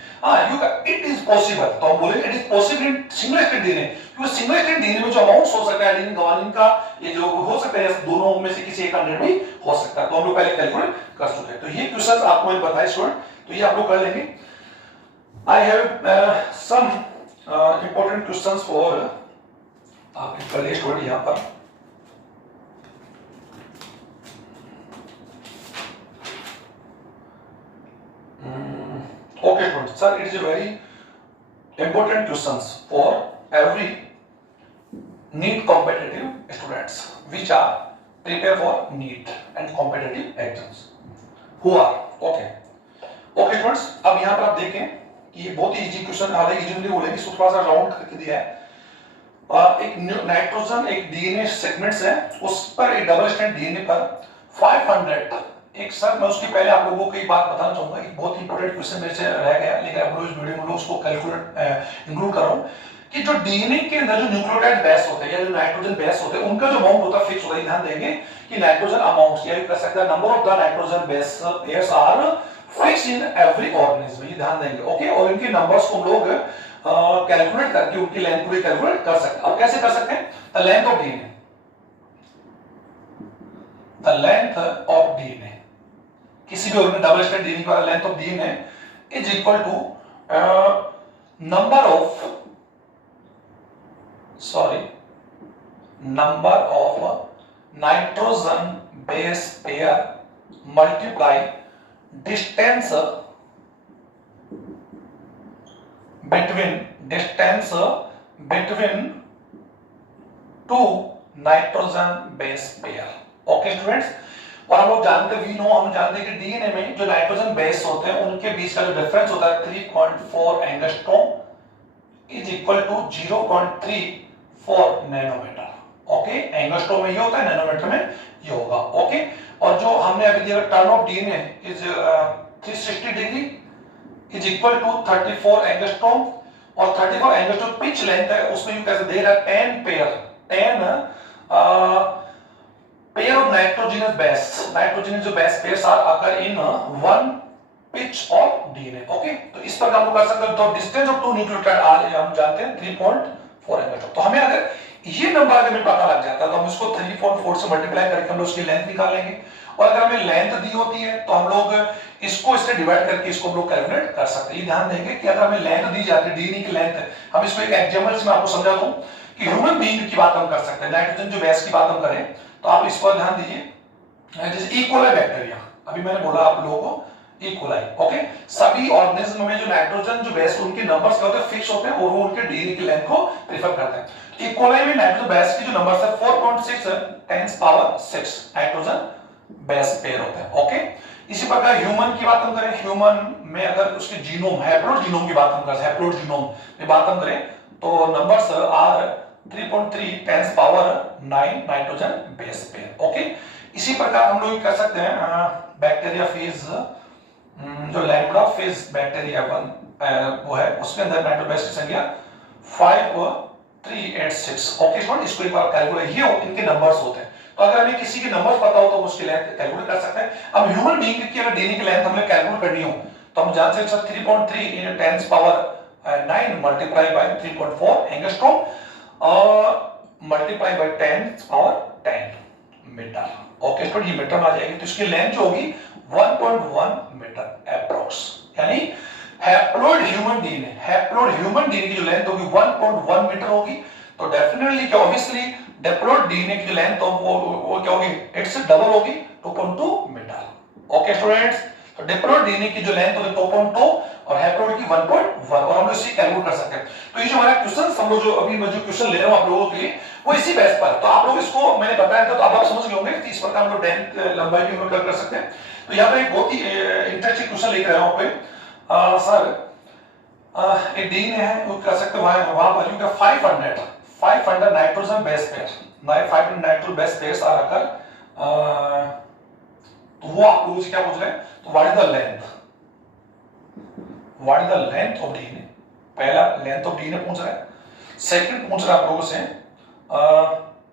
It is possible, तो हम बोलेंगे it is possible in single strand DNA, क्योंकि सिंगल स्ट्रैंड डीएनए में जो अमाउंट्स हो सकता है एडेनिन ग्वानिन का, ये जो हो सकता है दोनों में से किसी एक 100 भी हो सकता है, तो हम लोग पहले कैलकुलेट कर चुके हैं। तो ये क्वेश्चन आपको मैंने बताया स्टूडेंट, तो ये आप लोग कर लेंगे। I have some important questions for आपके कर लिए स्टूडेंट यहां पर। Okay students, sir, it is a very important questions for every NEET competitive students which are prepare for NEET and competitive exams who are okay students। अब यहाँ पर आप देखें कि ये बहुत ही इजी क्वेश्चन, हालांकि इजी नहीं बोलेंगे, इसको थोड़ा सा राउंड करके दिया है। एक नाइट्रोजन एक डीएनए सेगमेंट्स है, उस पर एक डबल स्ट्रैंड डीएनए पर 500 एक सर, मैं उसकी पहले आप लोगों को एक बात बताना चाहूंगा, एक बहुत इंपॉर्टेंट क्वेश्चन मेरे से रह गया, लेकिन आप लोग इस वीडियो में उसको कैलकुलेट इंक्लूड कर रहा हूं कि जो डीएनए के अंदर जो न्यूक्लियोटाइड बेस होते हैं या जो नाइट्रोजन बेस होते हैं, उनका जो अमाउंट होता है फिक्स होता है। ध्यान देंगे कि नाइट्रोजन अमाउंट या कर सकता है number of the nitrogen base pairs are fix in every organism, ये ध्यान देंगे ओके। और इनके नंबर्स को हम लोग कैलकुलेट करके उनकी लेंथ को कैलकुलेट कर सकते हैं। अब कैसे कर सकते हैं, the length of DNA, the length of DNA, किसी भी ऑर्गेनिज्म डबल स्ट्रैंड डीएनए का length of DNA is equal to number of nitrogen base pair multiply distance between two nitrogen base pair. Okay students, और हम लोग जानते हम जानते हैं कि डीएनए में जो नाइट्रोजन बेस होते हैं उनके बीच का जो डिफरेंस होता है 3.4 angstrom is equal to 0.34 nanometer. Okay, angstrom में ये होता है, नैनोमीटर में ये होगा। ओके, और जो हमने अभी दिया turn of DNA is 360 degree is equal to 34 angstrom, और 34 एंगस्ट्रॉम पिच लेंथ है, उसमें यू कैसे दे रहा है 10 pair of nitrogenous base, nitrogenous जो base pairs are occur in one pitch of DNA. Okay, तो इस पर हम कर सकते हैं। तो distance of two nucleotide are हम जानते हैं 3.4 एंगस्ट्रॉम। तो हमें अगर ये नंबर अगर हमें पता लग जाता है तो हम इसको 3.4 से मल्टीप्लाई करके हम लोग उसकी लेंथ निकाल लेंगे, और अगर हमें लेंथ दी होती है तो हम लोग इसको इससे डिवाइड करके इसको हम लोग कैलकुलेट कर सकते हैं। ये ध्यान देंगे कि अगर हमें लेंथ दी जाती है डीएनए की लेंथ, हम इसको एक एग्जांपल से मैं आपको समझा दूं कि ह्यूमन बीइंग की बात हम कर सकते हैं, नाइट्रोजन जो बेस की बात हम करें तो आप इस पर ध्यान दीजिए। जैसे इकोलाई बैक्टीरिया, अभी मैंने बोला आप लोगों को इकोलाई, ओके, सभी ऑर्गेनिज्म में जो नाइट्रोजन जो बेस उनके नंबर्स क्या होते हैं, फिक्स होते हैं, और वो उनके डीएनए की लेंथ को प्रेफर करते हैं। इकोलाई में नाइट्रोजन बेस की जो नंबर्स है 4.6 10 पावर 6 नाइट्रोजन बेस पेयर होते हैं। ओके, इसी प्रकार ह्यूमन की बात हम करें, ह्यूमन में अगर उसके जीनोम हैप्लोइड जीनोम की बात हम करें, हैप्लोइड जीनोम में बात हम करें तो numbers are 3.3 10 power 9 nitrogen base pair. Okay, इसी प्रकार हम लोग कर सकते हैं बैक्टीरिया फेज, जो लैम्ब्डा फेज बैक्टीरिया वो है, उसके अंदर नाइट्रोजन बेस की संख्या 5386। ओके स्टूडेंट, इसको एक बार कैलकुलेट, ये इनके नंबर्स होते हैं। तो अगर हमें किसी के नंबर पता हो तो उसकी लेंथ कैलकुलेट कर सकते हैं। अब ह्यूमन बीइंग की अगर डीएनए की लेंथ हमें कैलकुलेट करनी हो तो हम जान सकते हैं 3.3 × 10 power 9 multiply by 3.4 angstrom multiply by 10 power 10 meter. Okay student, ये मीटर में आ जाएगी, तो इसकी लेंथ जो होगी 1.1 मीटर एप्रोक्स, यानी हैप्लोइड ह्यूमन डीएनए की जो लेंथ होगी 1.1 मीटर होगी। तो डेफिनेटली क्या, ऑब्वियसली डिप्लॉयड डीएनए की जो लेंथ हो वो क्या होगी, इससे डबल होगी 2.2 मीटर। ओके स्टूडेंट्स, तो डिप्लॉयड डीएनए की जो लेंथ होगी 2.2 और हैप्लोइड की 1.1, और हम लोग इसे कैलकुलेट कर सकते हैं। तो ये जो हमारा क्वेश्चन, हम लोग जो अभी मैं जो क्वेश्चन ले रहा हूं आप लोगों के लिए वो इसी बेस पर, तो आप लोग इसको मैंने बताया था तो आप समझ गए होंगे कि इस प्रकार हम लोग लेंथ लंबाई की नोट कर सकते हैं। तो यहाँ पे एक बहुत ही इंटरेस्टिंग क्वेश्चन लेकर आया हूं पे सर, एक डीएनए है वो कर सकते हैं वहां पर जो 500 nitrogen base pair, 500 nitrogen base pairs आ रखकर, तो वो आप लोगों से क्या पूछ रहे हैं, तो what is the length, what is the length of DNA, पहला लेंथ ऑफ डीएनए पूछ रहा है। सेकंड पूछ रहा है आप लोगों से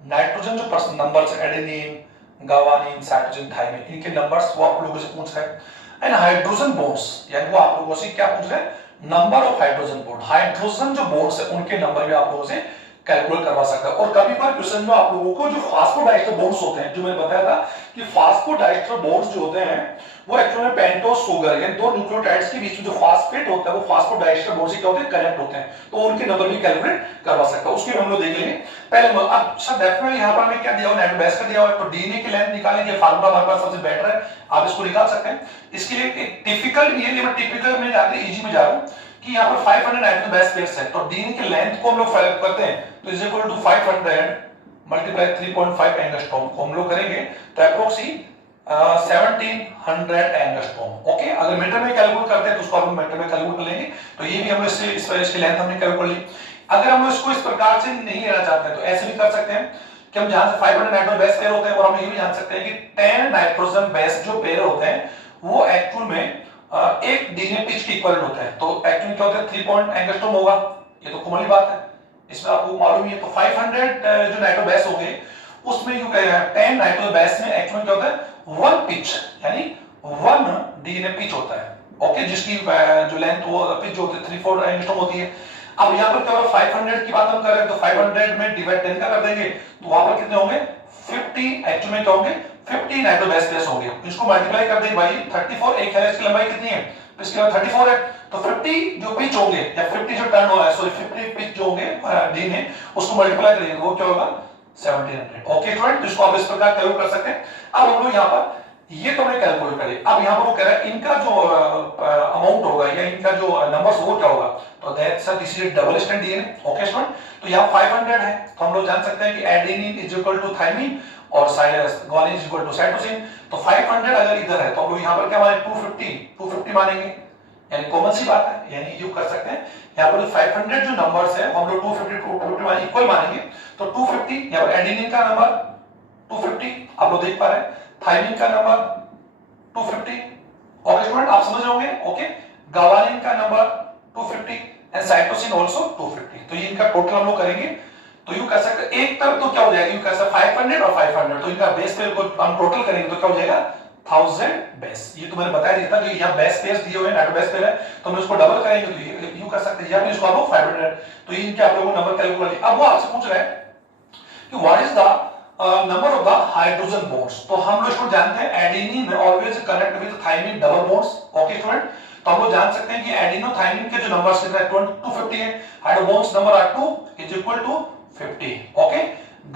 नाइट्रोजन जो person numbers adenine, guanine, cytosine, thymine, इनके नंबर्स वो आप लोगों से पूछ रहा है। एंड हाइड्रोजन बॉन्ड्स, यानी वो आप लोगों से क्या पूछ रहे हैं, number of hydrogen bond, hydrogen जो बॉन्ड्स है उनके नंबर भी आप लोगों से कैलकुलेट करवा सकता है। और कभी बार क्वेश्चन में आप लोगों को जो फास्फोडाइस्टर बॉन्ड्स होते हैं, जो मैंने बताया था कि फास्फोडाइस्टर बॉन्ड्स जो होते हैं वो एक्चुअली में पेंटोज शुगर यानी दो न्यूक्लियोटाइड्स के बीच में जो फास्फेट होता है वो फास्फोडाइस्टर बॉन्ड से क्या होते हैं, कनेक्ट होते हैं, तो उनके नंबर भी कैलकुलेट करवा सकता है। उसके हम लोग देख लेंगे पहले। अच्छा डेफिनेटली यहां पर हमें क्या दिया हुआ, नाइट्रोबेस का दिया हुआ है, तो डीएनए की लेंथ निकालने के फार्मूला हमारे पास सबसे बेटर है, आप इसको निकाल सकते हैं। इसके लिए एक डिफिकल्ट भी है, लेकिन टिपिकल में जाके इजी में जा रहा हूं कि यहां पर 500 नाइट्रोजन बेस पेयर्स है, तो डीएनए की लेंथ को हम लोग फाइंड करते हैं, तो is equal to 500 multiply 3.5 angstrom को हम लोग करेंगे तो अप्रोक्सीमेटली 1700 एंगस्ट्रॉम। ओके, अगर मीटर में कैलकुलेट करते हैं तो उसको हम मीटर में कैलकुलेट कर लेंगे, तो ये भी हम इसकी लेंथ हमने कैलकुलेट कर ली। अगर हम इसको इस प्रकार से नहीं लेना चाहते हैं तो ऐसे भी कर सकते हैं कि हम जहां से 500 नाइट्रोजन बेस पेयर होते हैं और हम ये भी जान सकते हैं कि 10 नाइट्रोजन बेस जो पेयर होते हैं वो एक्चुअल में एक डीएनए पिच के इक्वल होता है, तो एक्चुअली क्या होता है 3 पॉइंट एंगस्ट्रॉम होगा, ये तो कॉमन बात है, इसमें आपको मालूम ही है। तो 500 जो नाइट्रो बेस होंगे उसमें 10 नाइट्रो बेस में एक्चुअली क्या होता है 1 पिच यानी 1 डीएनए पिच होता है। ओके, जिसकी जो लेंथ वो पिच जो होती है 3-4 एंगस्ट्रॉम होती है। अब यहाँ पर क्या होगा 500 की बात हम कर रहे हैं तो 500 में डिवाइड 10 का कर देंगे तो वहां पर कितने होंगे 50, एक्चुअली में क्या होंगे 50 नाइट्रो बेस पेयर्स होंगे। इसको मल्टीप्लाई कर देंगे भाई 34, एक है इसकी लंबाई कितनी है, तो इसकी लंबाई 34 है, तो 50 जो पिच होंगे या 50 जो टर्न हो सॉरी 50 पिच जो होंगे डीएनए उसको मल्टीप्लाई करेंगे वो क्या होगा 1700। ओके स्टूडेंट, इसको आप इस प्रकार कैलकुलेट कर सकते हैं। अब हम लोग यहाँ पर ये तो हमने कैलकुलेट करे, अब यहाँ पर वो कह रहा है इनका जो अमाउंट होगा या इनका जो नंबर्स वो क्या होगा, तो that's this is double strand DNA. Okay student, तो यहाँ 500 है तो हम लोग जान सकते हैं कि adenine is equal to thymine और guanine is equal to cytosine, तो 500 अगर इधर है तो हम लोग यहाँ पर क्या माने 250 मानेंगे, यानी कॉमन सी बात है, यानी यू कर सकते हैं यहाँ पर 500 जो नंबर्स है हम लोग 250 मान इक्वल मानेंगे, तो 250 यहाँ पर एडेनिन का नंबर 250 आप लोग देख पा रहे हैं, थाइमिन का नंबर 250। ओके स्टूडेंट, आप समझ होंगे। ओके, गावानिन का नंबर 250 एंड साइटोसिन आल्सो 250, तो ये इनका टोटल हम लोग करेंगे तो यू कह सकते एक तरफ तो क्या हो जाएगा, यू कह सकते 500 और 500, तो इनका बेस पेयर को हम टोटल करेंगे तो क्या हो जाएगा 1000 बेस। ये तो मैंने बताया दिया था, जो यहाँ बेस पेयर्स दिए हुए हैं नाइट्रो बेस पेयर है तो हम इसको डबल करेंगे तो ये यू कर सकते हैं, या फिर इसको आप 500, तो ये इनके आप लोगों को नंबर कैलकुलेट। अब वो आपसे पूछ रहे हैं कि what is the number of the hydrogen bonds, तो हम लोग इसको जानते हैं adenine always connect with thymine double bonds. Okay student, तो हम लोग जान सकते हैं कि एडेनो थाइमिन के जो नंबर्स कितने 250 है, hydro bonds number are 2 is equal to 50। Okay,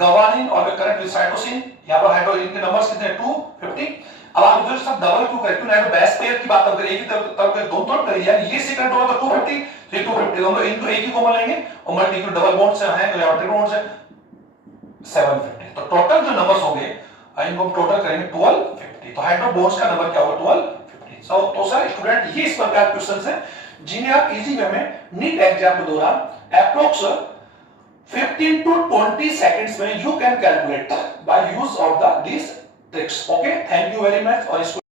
guanine always connect with cytosine, यहां पर हाइड्रो इनके नंबर्स कितने 250। अब आप इधर सब डबल क्यों करें, क्यों नाइट्रो बेस पेयर की बात करें, एक ही तरफ दोनों तरफ करिए, यानी ये से कनेक्ट होगा तो 250, तो ये 250 हम लोग इनको एक ही कॉमन लेंगे और मल्टीपल डबल बॉन्ड्स है तो यहां ट्रिपल बॉन्ड्स है 750, तो टोटल जो नंबर्स होंगे इनको हम टोटल करेंगे 1250, तो हाइड्रो बॉन्ड्स का नंबर क्या होगा 1250। तो सर स्टूडेंट ये इस प्रकार क्वेश्चंस हैं जिन्हें आप इजी वे में नीट एग्जाम के दौरान अप्रोक्स 15 to 20 seconds में you can calculate by use of the these tricks. Okay, thank you very much। और इसको